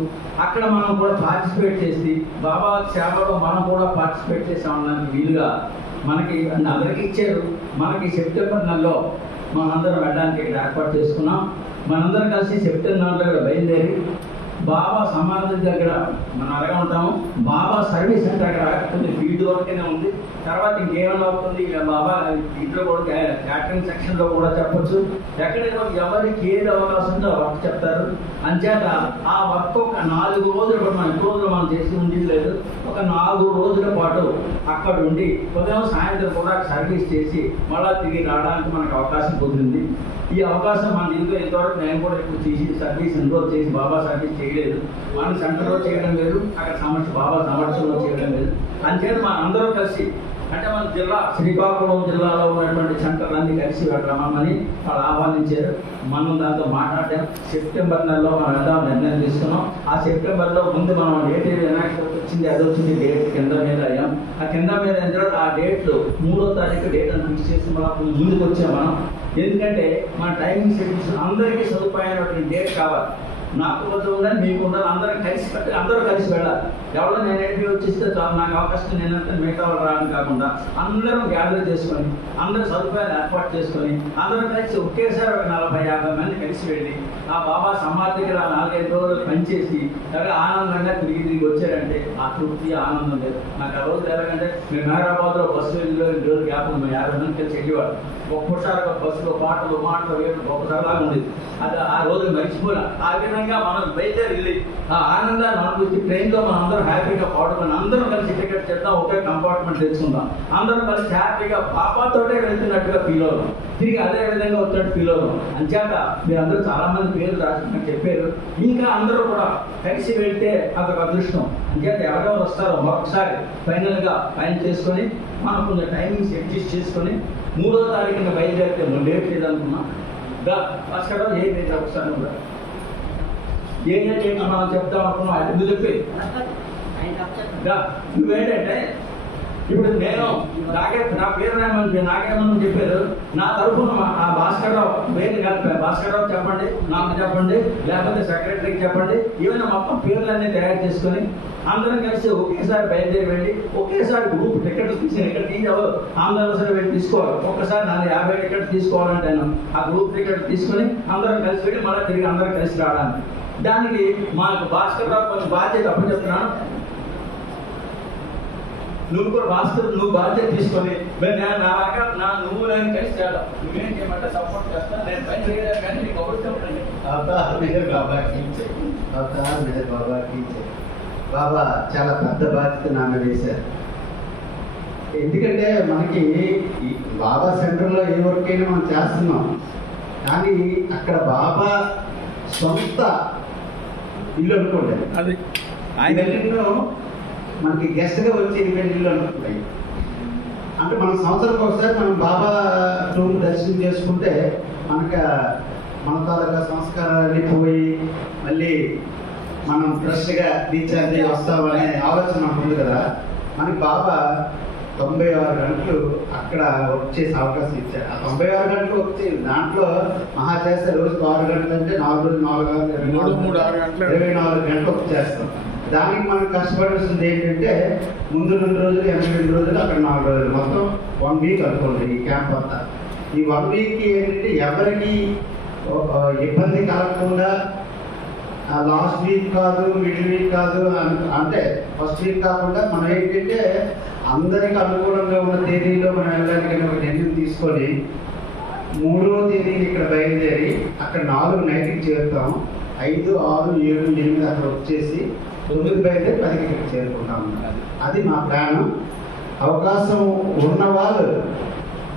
అక్కడ మనం కూడా పార్టిసిపేట్ చేసి బాబా సేవలో మనం కూడా పార్టిసిపేట్ చేసామన్నానికి వీలుగా మనకి అందరికీ ఇచ్చారు. మనకి సెప్టెంబర్ నెలలో మనందరం వెళ్ళడానికి ఇక్కడ ఏర్పాటు చేసుకున్నాం. మనందరం కలిసి సెప్టెంబర్ నెలలో బయలుదేరి బాబా సమాధి దగ్గర మనం అలాగే ఉంటాము. బాబా సర్వీస్ అంటే అక్కడ కొన్ని ఫీల్డ్ వరకనే ఉంది. తర్వాత ఇంకేమైనా అవుతుంది బాబా ఇంట్లో కూడా క్యాటరింగ్ సెక్షన్లో కూడా చెప్పచ్చు. ఎక్కడైనా ఎవరికి ఏది అవకాశం ఉందో వర్క్ చెప్తారు. అంచేత ఆ వర్క్ ఒక 4 రోజుల పాటు మనం ఎక్కువ రోజులు మనం చేసి ఉండేది లేదు. ఒక 4 రోజుల పాటు అక్కడ ఉండి ఉదయం సాయంత్రం కూడా సర్వీస్ చేసి మళ్ళా తిరిగి రావడానికి మనకు అవకాశం కుదిరింది. ఈ అవకాశం మన ఇంట్లో ఇంతవరకు నేను కూడా ఇప్పుడు చేసి సర్వీస్ ఎన్రోల్ చేసి బాబా సర్వీస్ చేయలేదు. మన సెంటర్లో చేయడం లేదు, అక్కడ బాబా సమక్షంలో చేయడం లేదు. అంచేత మన అందరూ కలిసి అంటే మన జిల్లా శ్రీకాకుళం జిల్లాలో ఉన్నటువంటి సెంటర్లన్నీ కలిసి రమ్మని వాళ్ళు ఆహ్వానించారు. మనం దాంతో మాట్లాడాం. సెప్టెంబర్ నెలలో మనం ఎలా నిర్ణయం తీసుకున్నాం. ఆ సెప్టెంబర్లో ముందు మనం డేట్ వినాయక చవితి వచ్చింది, అది వచ్చింది డేట్ కింద మీద అయ్యాం. ఆ కింద మీద అయిన తర్వాత ఆ డేట్లు 3వ తారీఖు డేట్ అని ఫిక్స్ చేసి మనం ముందుకు వచ్చాం మనం. ఎందుకంటే మన టైమింగ్ షెడ్యూల్స్ అందరికీ సదుపాయమైనటువంటి డేట్ కావాలి. నాకు కొంచెం ఉండాలి, మీకు ఉండాలి, అందరూ కలిసి వెళ్ళాలి. ఎవరో నేను ఏంటి వచ్చేస్తే చాలు నాకు అవకాశం నేనంటే మిగతా వాళ్ళు రావడం కాకుండా అందరం గ్యాదర్ చేసుకొని అందరూ సదుపాయాలు ఏర్పాటు చేసుకొని అందరం కలిసి ఒకేసారి ఒక 40-50 మంది కలిసి వెళ్ళి ఆ బాబా సమాధి దగ్గర 4-5 రోజులు పనిచేసి అలాగే ఆనందంగా తిరిగి వచ్చారంటే ఆ తృప్తి ఆనందం లేదు. నాకు ఆ రోజులు ఎలాగంటే మేము హైదరాబాద్లో బస్సు వెళ్ళి రోజు గ్యాప్ 50 మంది కలిసి వెళ్ళేవాడు. ఒక్కొక్కసారి బస్సులో పాటలు ఒక్కసారిలాగా ఉండేది. అది ఆ రోజు మర్చిపోలే. ఆ విధంగా మనం బయలుదేరి వెళ్ళి ఆ ఆనందాన్ని అనుభూతి ట్రైన్లో మనం అందరం హ్యాపీగా పాడుకొని అందరం కలిసి టికెట్ చేద్దాం, ఒకే కంపార్ట్మెంట్ తెచ్చుకుందాం, అందరం కలిసి హ్యాపీగా పాపాతోటే వెళ్తున్నట్టుగా ఫీల్ అవుతాం, తిరిగి అదే విధంగా వచ్చినట్టు ఫీల్ అవుతాం. అంచేత మీరు అందరూ చాలా మంది పేర్లు రాసి చెప్పారు. ఇంకా అందరూ కూడా కలిసి వెళ్తే అదొక అదృష్టం. అంచేత ఎవరెవరు వస్తారో ఒకసారి ఫైనల్గా ఫైన్ చేసుకొని మనం కొంచెం టైమింగ్స్ అడ్జస్ట్ చేసుకొని 3వ తారీఖున బయలుదేరితే మనం డేట్ లేదనుకున్నాం. అక్కడ ఏ డేట్ ఒకసారి కూడా ఏ డేట్ మనం చెప్తాం అనుకున్నాం. అది నువ్వు చెప్పి నువ్వేంటంటే ఇప్పుడు నేను నా పేరు నాకేమని చెప్పారు. నా తరఫున ఆ భాస్కర్రావు పేర్లు కలిపా. భాస్కర్రావు చెప్పండి, నాకు చెప్పండి, లేకపోతే సెక్రటరీకి చెప్పండి. ఏమైనా మొత్తం పేర్లన్నీ తయారు చేసుకొని అందరం కలిసి ఒకేసారి బయలుదేరి వెళ్ళి ఒకేసారి గ్రూప్ టికెట్లు తీసుకుని ఇక్కడ తీయవు ఆంధ్రప్రదేశ్ వెళ్ళి తీసుకోవాలి. ఒక్కసారి 50 టికెట్లు తీసుకోవాలంటే ఆ గ్రూప్ టికెట్ తీసుకొని అందరం కలిసి వెళ్ళి మళ్ళీ తిరిగి అందరం కలిసి రావడానికి. దానికి మాకు భాస్కర్రావు కొంచెం బాధ్యత అప్పచెప్తున్నాను. నువ్వు కూడా రాష్ట్రం నువ్వు బాధ్యత తీసుకొని నువ్వు నేను కలిసి చేద్దాం. నువ్వేం చేయమంటే సపోర్ట్ చేస్తా, నేను పని చేయలేదు కానీ నీకు ఒకటి చెప్పండి. అవతార్ మెహర్ బాబా కీ జై. అవతార్ మెహర్ బాబా కీ జై. బాబా చాలా పెద్ద బాధ్యత నా మీద వేశారు. ఎందుకంటే మనకి ఈ బాబా సెంటర్లో ఏ వర్క్ అయినా మనం చేస్తున్నాం, కానీ అక్కడ బాబా సొంత ఇల్లు అనుకోండి, అది ఇల్లు మనకి గెస్ట్గా వచ్చి ఇల్లు అనుకుంటాయి. అంటే మనం సంవత్సరానికి ఒకసారి మనం బాబా రూమ్ దర్శనం చేసుకుంటే మన తాలూకా సంస్కారాన్ని పోయి మళ్ళీ మనం ఫ్రెష్గా రీఛార్జ్ అయ్యి వస్తామనే ఆలోచన మనకు ఉంది కదా. మనకి బాబా 96 గంటలు అక్కడ వర్క్ చేసే అవకాశం ఇచ్చారు. ఆ 96 గంటలు వర్క్ చేయాలి. దాంట్లో మహా చేస్తే రోజుకు 6 గంటలు అంటే 4 రోజులు 4 గంటలు 24 గంటలు వర్క్ చేస్తాం. దానికి మనం కష్టపడాల్సింది ఏంటంటే ముందు 2 రోజులు 82 రోజులు అక్కడ 4 రోజులు మొత్తం 1 వీక్ అనుకోండి ఈ క్యాంప్ అంతా. ఈ 1 వీక్ ఏంటంటే ఎవరికి ఇబ్బంది కలగకుండా లాస్ట్ వీక్ కాదు, మిడిల్ వీక్ కాదు, అంటే ఫస్ట్ వీక్ కాకుండా మనం ఏంటంటే అందరికి అనుకూలంగా ఉన్న తేదీలో మనం వెళ్ళడానికి ఒక నిర్ణయం తీసుకొని 3వ తేదీని ఇక్కడ బయలుదేరి అక్కడ 4 నైట్కి చేరుతాం. 5, 6, 7, 8 అక్కడ వచ్చేసి 9 బయలుదేరి 10కి ఇక్కడ చేరుకుంటాం. అది మా ప్లాను. అవకాశం ఉన్న వాళ్ళు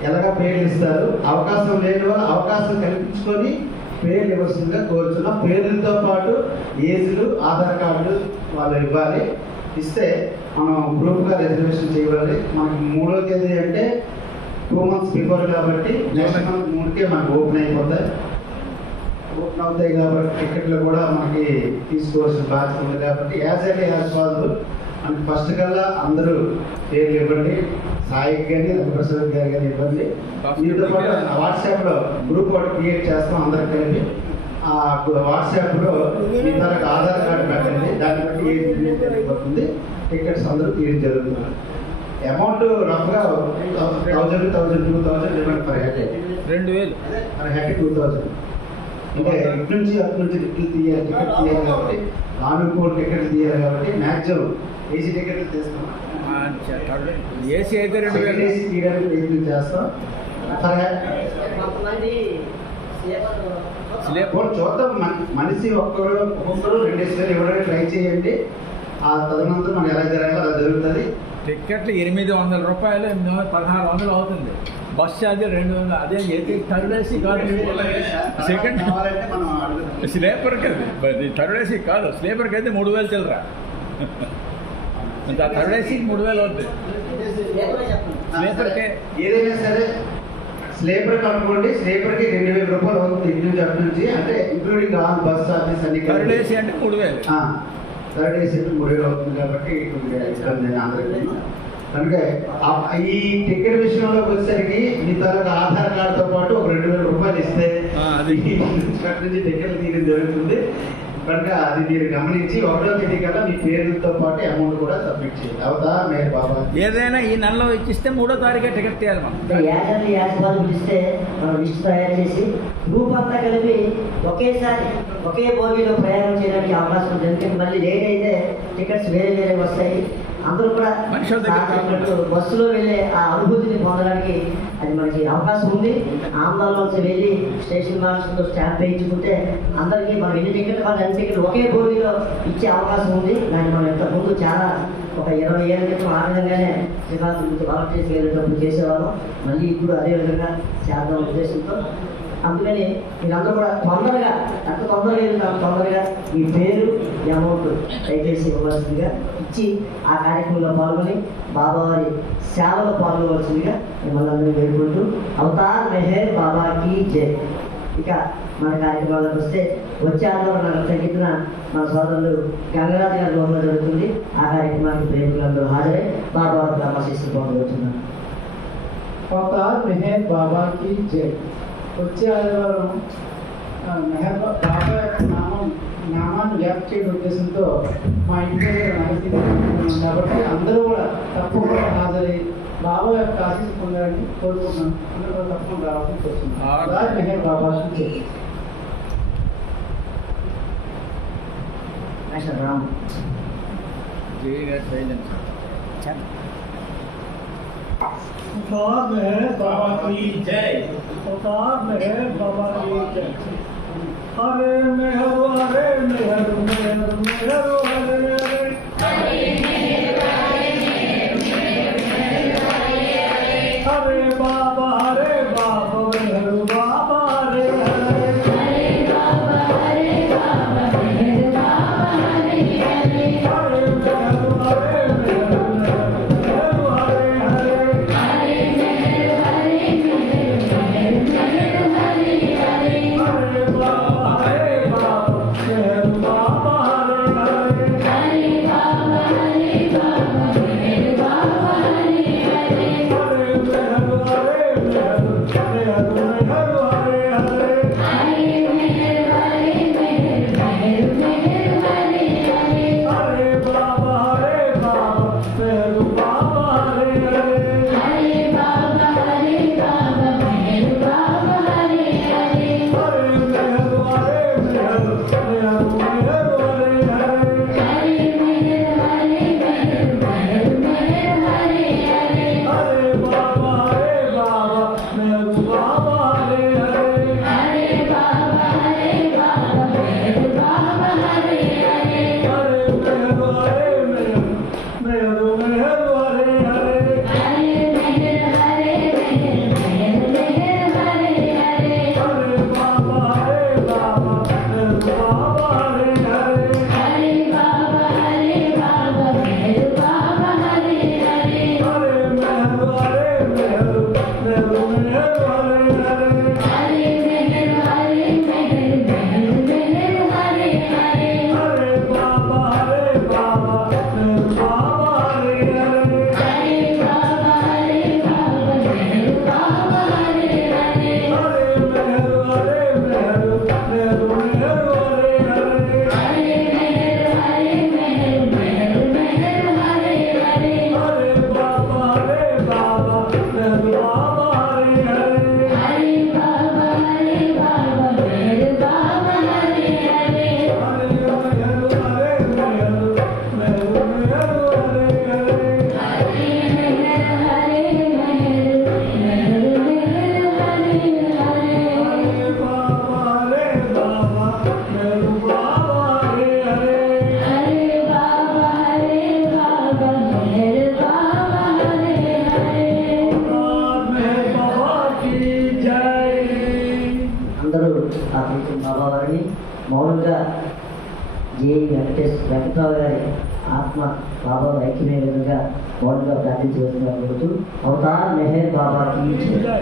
ఎలాగ పేర్లు ఇస్తారు, అవకాశం లేని వాళ్ళు అవకాశం కల్పించుకొని పేర్లు ఇవ్వాల్సిందిగా కోరుతున్నాం. పేర్లతో పాటు ఏజ్లు, ఆధార్ కార్డులు వాళ్ళు ఇవ్వాలి. ఇస్తే మనం గ్రూప్గా రిజర్వేషన్ చేయాలి. మనకి 3వ తేదీ అంటే 2 months బిఫోర్ కాబట్టి నెక్స్ట్ మంత్ 3కే మనకు ఓపెన్ అయిపోతాయి. ఓపెన్ అవుతాయి కాబట్టి టికెట్లు కూడా మనకి తీసుకోవాల్సిన బాధ్యత ఉంది కాబట్టి యాజ్ పాసిబుల్ మనకి ఫస్ట్ కల్లా అందరూ పేర్లు ఇవ్వండి. సాయికి కానీ రఘుప్రసాద్ గారు కానీ ఇవ్వండి. మీతో పాటు వాట్సాప్లో గ్రూప్ ఒకటి క్రియేట్ చేస్తాం అందరికి కలిపి. ఆ వాట్సాప్లో మీ తనకు ఆధార్ కార్డు పెట్టండి. దాన్ని బట్టి ఏది జరిగిపోతుంది. టికెట్స్ అందరూ క్లియర్ జరుగుతున్నారు. అమౌంట్ రఫ్గా 1000, 2000 పర్ హెడ్. 2000 per head 2000. ఇంకా ఇటు నుంచి అటు నుంచి టికెట్ తీయాలి కాబట్టి 4 టికెట్లు తీయాలి కాబట్టి మ్యాక్సిమం ఏసీ టికెట్లు తీస్తాం. ఏసీ అయితే 2000 ఏసీ తీయడానికి ప్రయత్నం చేస్తాం. పర్ హెడ్ కొంతమంది చూద్దాం. మనిషి ఒక్కొక్కరు 2,000 ఇవ్వడానికి ట్రై చేయండి. ఆ తదనంతరం మనం ఎలా జరగాలో అలా జరుగుతుంది. టికెట్లు 800 రూపాయలు, 1600 అవుతుంది. Bus charge 200. అదే ఏసీ థర్డ్ ఏసీ కాదు, సెకండ్ కావాలంటే మనం అడుగుతాం. స్లీపర్కి అది థర్డ్ ఏసీ కాదు. స్లీపర్కి అయితే 3000 చిల్లరా. థర్డ్ ఏసీకి 3000 అవుతుంది. స్లీపర్కే ఏదైనా సరే స్లీపర్ కనుక్కోండి. స్లీపర్ కి 2000 రూపాయలు అవుతుంది ఇటు నుంచి అటు నుంచి, అంటే ఇంక్లూడింగ్ ఆల్ బస్ చార్జెస్ అన్ని. థర్డ్ ఏసీ అంటే 3000. థర్డ్ ఏసీ 3000 అవుతుంది కాబట్టి ఇబ్బంది అందరికీ. కనుక ఈ టికెట్ విషయంలో వచ్చేసరికి మీ తరగతి ఆధార్ కార్డుతో పాటు ఒక 2000 రూపాయలు ఇస్తే అది నుంచి టికెట్లు తీయడం జరుగుతుంది. కనుక అది మీరు గమనించి 1వ తేదీ కల్లా మీ పేరుతో పాటు అమౌంట్ కూడా సబ్మిట్ చేయండి. అవతార్ మెహర్ బాబా ఏదైనా ఈ నెలలో ఇచ్చిస్తే 3వ తారీఖే టికెట్ తీయాలి మనం. యాజమాన్యం ఇస్తే మనం లిస్ట్ తయారు చేసి గ్రూప్ అంతా కలిపి ఒకేసారి ఒకే బోగీలో ప్రయాణం చేయడానికి అవకాశం ఉంది. ఎందుకంటే మళ్ళీ లేట్ అయితే టికెట్స్ వేరే వస్తాయి. అందరూ కూడా బస్సులో వెళ్ళే ఆ అనుభూతిని పొందడానికి అది మనకి అవకాశం ఉంది. ఆందోళనలోంచి వెళ్ళి స్టేషన్ మాస్టర్తో స్టాంప్ వేయించుకుంటే అందరికీ మనం ఎన్ని టికెట్లు వాళ్ళు అన్ని టికెట్లు ఒకే బోగీలో ఇచ్చే అవకాశం ఉంది. దాన్ని మనం ఇంతకుముందు చాలా ఒక 20 ఏళ్ళ క్రితం ఆ విధంగానే శ్రీకాకుళం నుంచి వాలంటీర్స్ వెళ్ళేటప్పుడు చేసేవాళ్ళం. మళ్ళీ ఇప్పుడు అదే విధంగా చేద్దాం ఉద్దేశంతో. అందుకని మీరందరూ కూడా తొందరగా ఎంత తొందరగా వెళ్తాం తొందరగా మీ పేరు, అమౌంట్ దయచేసి ఇవ్వవలసిందిగా ఇచ్చి ఆ కార్యక్రమంలో పాల్గొని బాబావారి సేవలో పాల్గొవలసిందిగా మిమ్మల్ని అందరూ వేడుకుంటూ అవతార్ మెహర్ బాబాకి జై. ఇక మన కార్యక్రమాలకు వస్తే వచ్చే ఆదివారం తగ్గిన మన సోదరులు గంగరాజు గారి లోపల జరుగుతుంది. ఆ కార్యక్రమానికి ప్రేమికులందరూ హాజరై బాబావారి ఆశీస్సులు పొందబోతున్నారు. అవతార్ మెహర్ బాబాకి జై. వచ్చే ఆదివారం మెహర్ బాబా యొక్క నామాన్ని వ్యాప్తి చేయడం ఉద్దేశంతో మా ఇంటి దగ్గర నడుస్తున్నాం కాబట్టి అందరూ కూడా తప్పకుండా హాజరై బాబా యొక్క ఆశీస్సు పొందాలని కోరుకుంటున్నాం. అందరూ కూడా తప్పకుండా రావాలని కోరుతున్నాం. అవతార్ మెహర్ బాబాకి జై. రామ్ अवतार मेहर बाबा की जय। अवतार मेहर बाबा की जय। हरे मेहर हरे मेहर मेहर मेहर हरे हरे हरे बाबा मेहर बाबा हरे हरे हरे मेहर हरे मेहर मेहर हरे हरे हरे बाबा मेहर बाबा हरे हरे हरे मेहर हरे मेहर मेहर मेहर हरे हरे हरे बाबा मेहर बाबा हरे हरे हरे मेहर हरे मेहर मेहर मेहर हरे हरे बाबा मेहर बाबा हरे हरे हरे मेहर हरे मेहर मेहर मेहर हरे बाबा मेहर बाबा हरे हरे मेहर हरे मेहर मेहर मेहर हरे बाबा मेहर बाबा हरे हरे मेहर हरे मेहर मेहर मेहर हरे बाबा मेहर बाबा हरे हरे मेहर हरे मेहर मेहर मेहर हरे बाबा मेहर बाबा हरे मेहर बाबा की जय। అందరూ ప్రార్థించిన బాబా వారిని మౌనంగా వెంకటరావు గారి ఆత్మ బాబా ఐక్యమే విధంగా మౌనంగా ప్రార్థించవలసిందిగా కోరుతూ అవతార్ మెహర్ బాబాకి జై.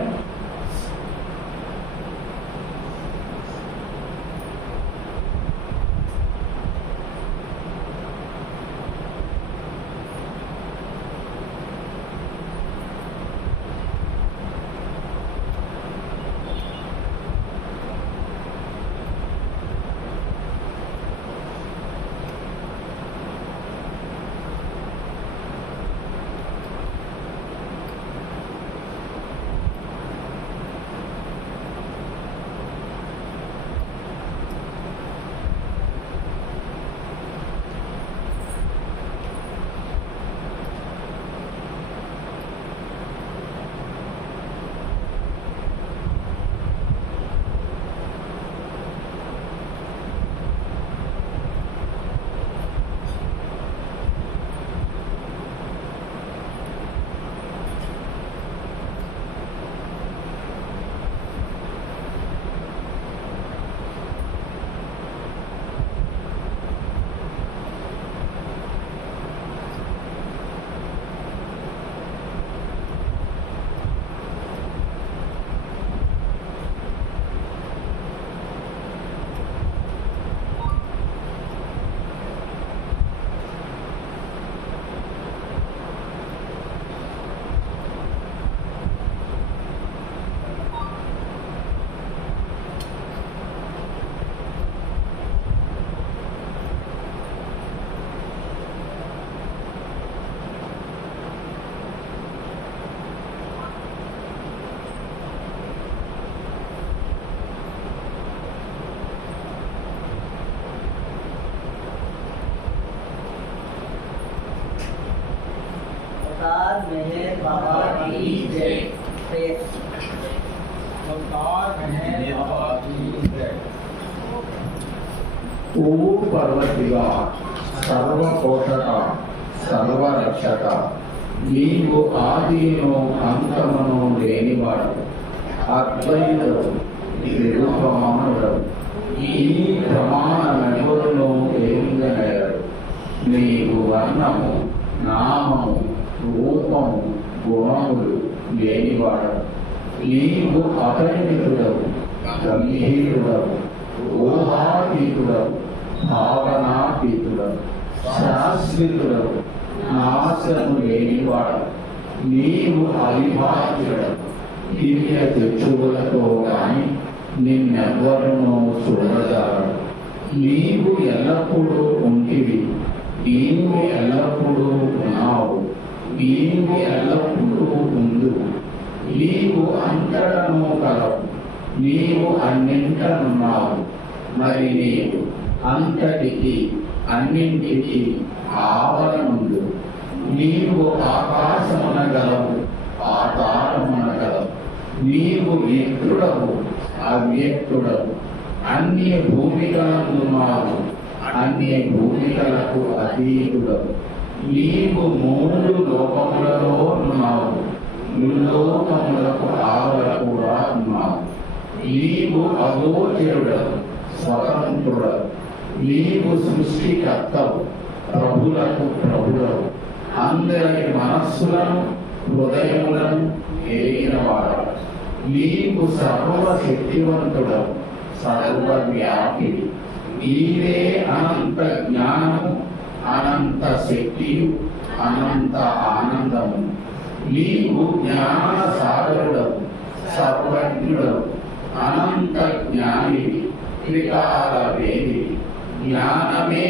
మెహర్ బాబా की जय। अवतार मेहर बाबा की जय। ओ पर्वतिगा सर्वपोषक सर्वरक्षक నీవు ఆదిను అంతమును లేనివాడు అద్వైతుడు నిరుపమానుడు ఈ ప్రమాణమెవరును ఏమిగనయరు నీవు వర్ణము నామము రూపము గుణములు లేనివాడు నీవు అపరిమితుడవు గంభీరుడవు ఊహాతీతుడవు భావనాతీతుడవు శాశ్వతుడవు నాశము లేనివాడు నీవు అవిభాజ్యుడు దివ్య చక్షువులతో కానీ నిన్నెవ్వరునూ చూడగలడు నీవు ఎల్లప్పుడూ ఉంటివి నీవు ఎల్లప్పుడూ ఉన్నావు నీవు ఎల్లప్పుడూ ఉండు నీవు అంతటను కలవు నీవు అన్నింటనున్నావు మరి నీవు అంతటికి అన్నింటికి ఆవరణుండు నీవు ఆకాశమున గలవు పాతాళమున గలవు నీవు వ్యక్తుడవు అవ్యక్తుడవు అన్ని భూమికలందున్నావు అన్ని భూమికలకు అతీతుడవు నీవు మూడు లోకములలో ఉన్నావు లోకములకు ఆవల కూడా ఉన్నావు నీవు అగోచరుడవు స్వతంత్రుడవు నీవు సృష్టికర్తవు ప్రభులకు ప్రభుడవు అందరి మనస్సులను హృదయములను ఎరిగినవాడు నీవు సర్వశక్తివంతుడవు సర్వవ్యాపి నీవే అనంత జ్ఞానము అనంత శక్తియు అనంత ఆనందము నీవు జ్ఞాన సాగరుడవు సర్వజ్ఞుడవు అనంత జ్ఞానివి త్రికాల వేది జ్ఞానమే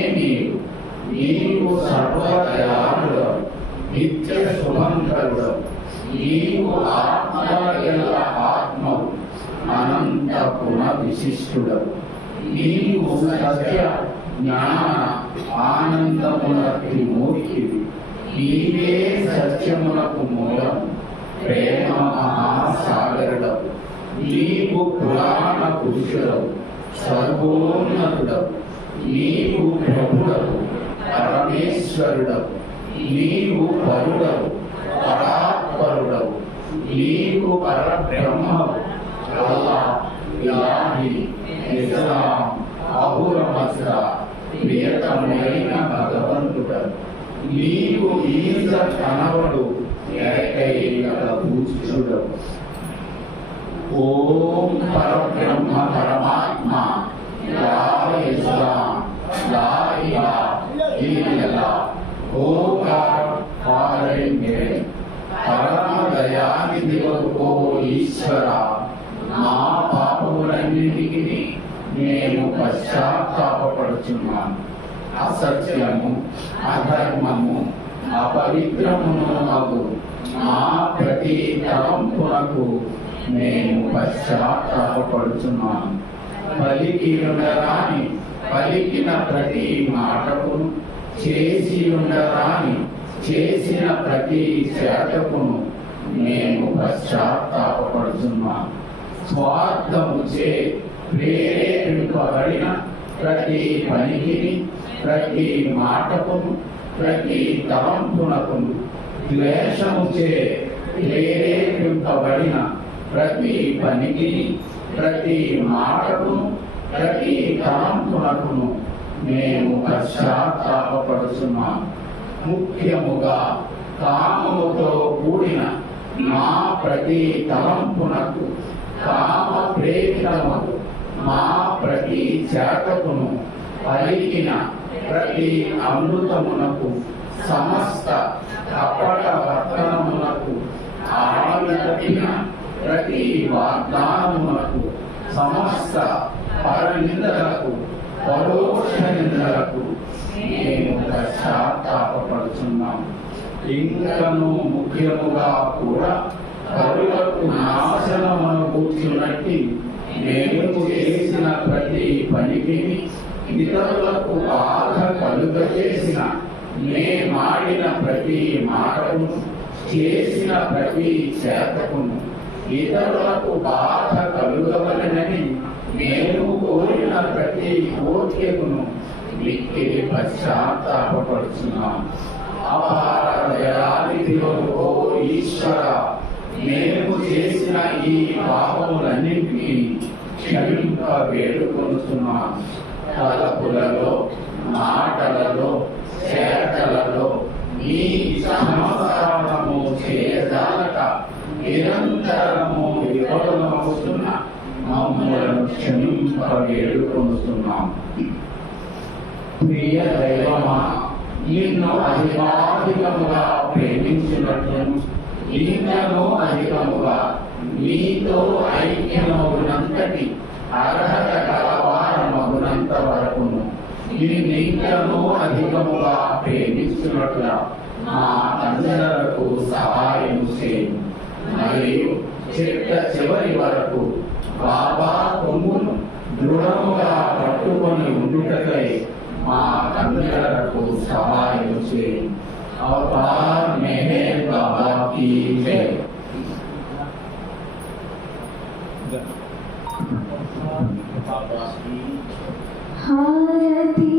నీవు సర్వదయాళుడవు నిత్య శుభంకరుడవు నీవు ఆత్మల ఆత్మవు అనంత గుణ విశిష్టుడవు నీవు సత్య జ్ఞాన ఆనందములకి మూర్తివి నీవే సత్యములకు మూలం ప్రేమ మహాసాగరుడవు నీవు పురాణ పురుషుడవు సర్వోన్నతుడవు నీవు ప్రభుడవు పరమేశ్వరుడవు నీవు పరుడవు పరాత్పరుడవు నీవు పరబ్రహ్మవు అల్లాహ్ ఇలాహి ఇస్లాం అహురమస్ర ప్రియతమైన భగవంతుడవు నీవు ఈశ కనవడు ఏకైక పూజ్యుడవు ఓం పరబ్రహ్మ పరమాత్మ లా ఇస్లాం లా ఇలాహ ఇల్లల్లాహ్ ఓ గాడ్ ఫాదర్ ఇన్ హెవెన్ పరమ దయానిధివో ఈశ్వర మా పాపములన్నిటికీ నేను పశ్చాత్తాపడుచున్నాను అసత్యము అధర్మము అపవిత్రమును అగు మా ప్రతి తలంపునకు నేను పశ్చాత్తాపడుచున్నాను పలికి ఉండరాని పలికిన ప్రతి మాటకును చేసి ఉండరాని చేసిన ప్రతి చేతకును నేను పశ్చాత్తాపడుచున్నాను స్వార్థముచే ప్రేరేపింపబడిన ప్రతి పనికిని ప్రతి మాటకును ప్రతి తలంపునకును ద్వేషముచే ప్రేరేపింపబడిన ప్రతి పనికిని ప్రతి మాటకును ప్రతి తలంపునకును నేను పశ్చాత్తాపడుచున్నాను ముఖ్యముగా కామముతో కూడిన మా ప్రతి తలంపునకు కామ ప్రేరితముకు మా ప్రతి చేతకును పలికిన ప్రతి అమృతమునకు సమస్త కపట వర్తనమునకు ఆవిన ప్రతి వాగ్దానమునకు సమస్త పరనిందలకు పరోక్ష నిందలకు నేను పశ్చాత్తాపడుచున్నాను ఇంకను ముఖ్యముగా కూడా పరులకు నాశనమును కూర్చున్నట్టి నేను చేసిన ప్రతి పనికి ఇతరులకు బాధ కలుగజేసిన నే మాడిన ప్రతి మాటను చేసిన ప్రతి చేతకును ఇతరులకు బాధ కలుగవలనని మేము కోరిన ప్రతి కోరికను మిక్కిలి పశ్చాత్తాపడుచున్నాం. అపార దయానిధిలో ఓ ఈశ్వర, మేము చేసిన ఈ పాపములన్నింటినీ క్షమింప వేడుకొనుచున్నాం. తలపులలో, మాటలలో, చేతలలో ఈ సంసారము చేయజాలక నిరంతరము విఫలమవుతున్న మమ్మలను క్షమింప వేడుకొనుచున్నాం. ప్రియ దైవమా, నిన్ను అధికాధికముగా ప్రేమించినట్లను ఇంకనూ అధికముగా నీతో ఐక్యమగునంతటి అర్హత కలవారమగునంత వరకును నిన్నింకనూ అధికముగా ప్రేమించినట్ల మా తండ్రులకు సహాయం చేయు. మరియు చివరి వరకు బాబా కొమ్మును దృఢముగా పట్టుకొని ఉండుటకై మా తండ్రులకు సహాయం చేయు. అవతార్ మెహర్ బాబా కీ జై. హారతి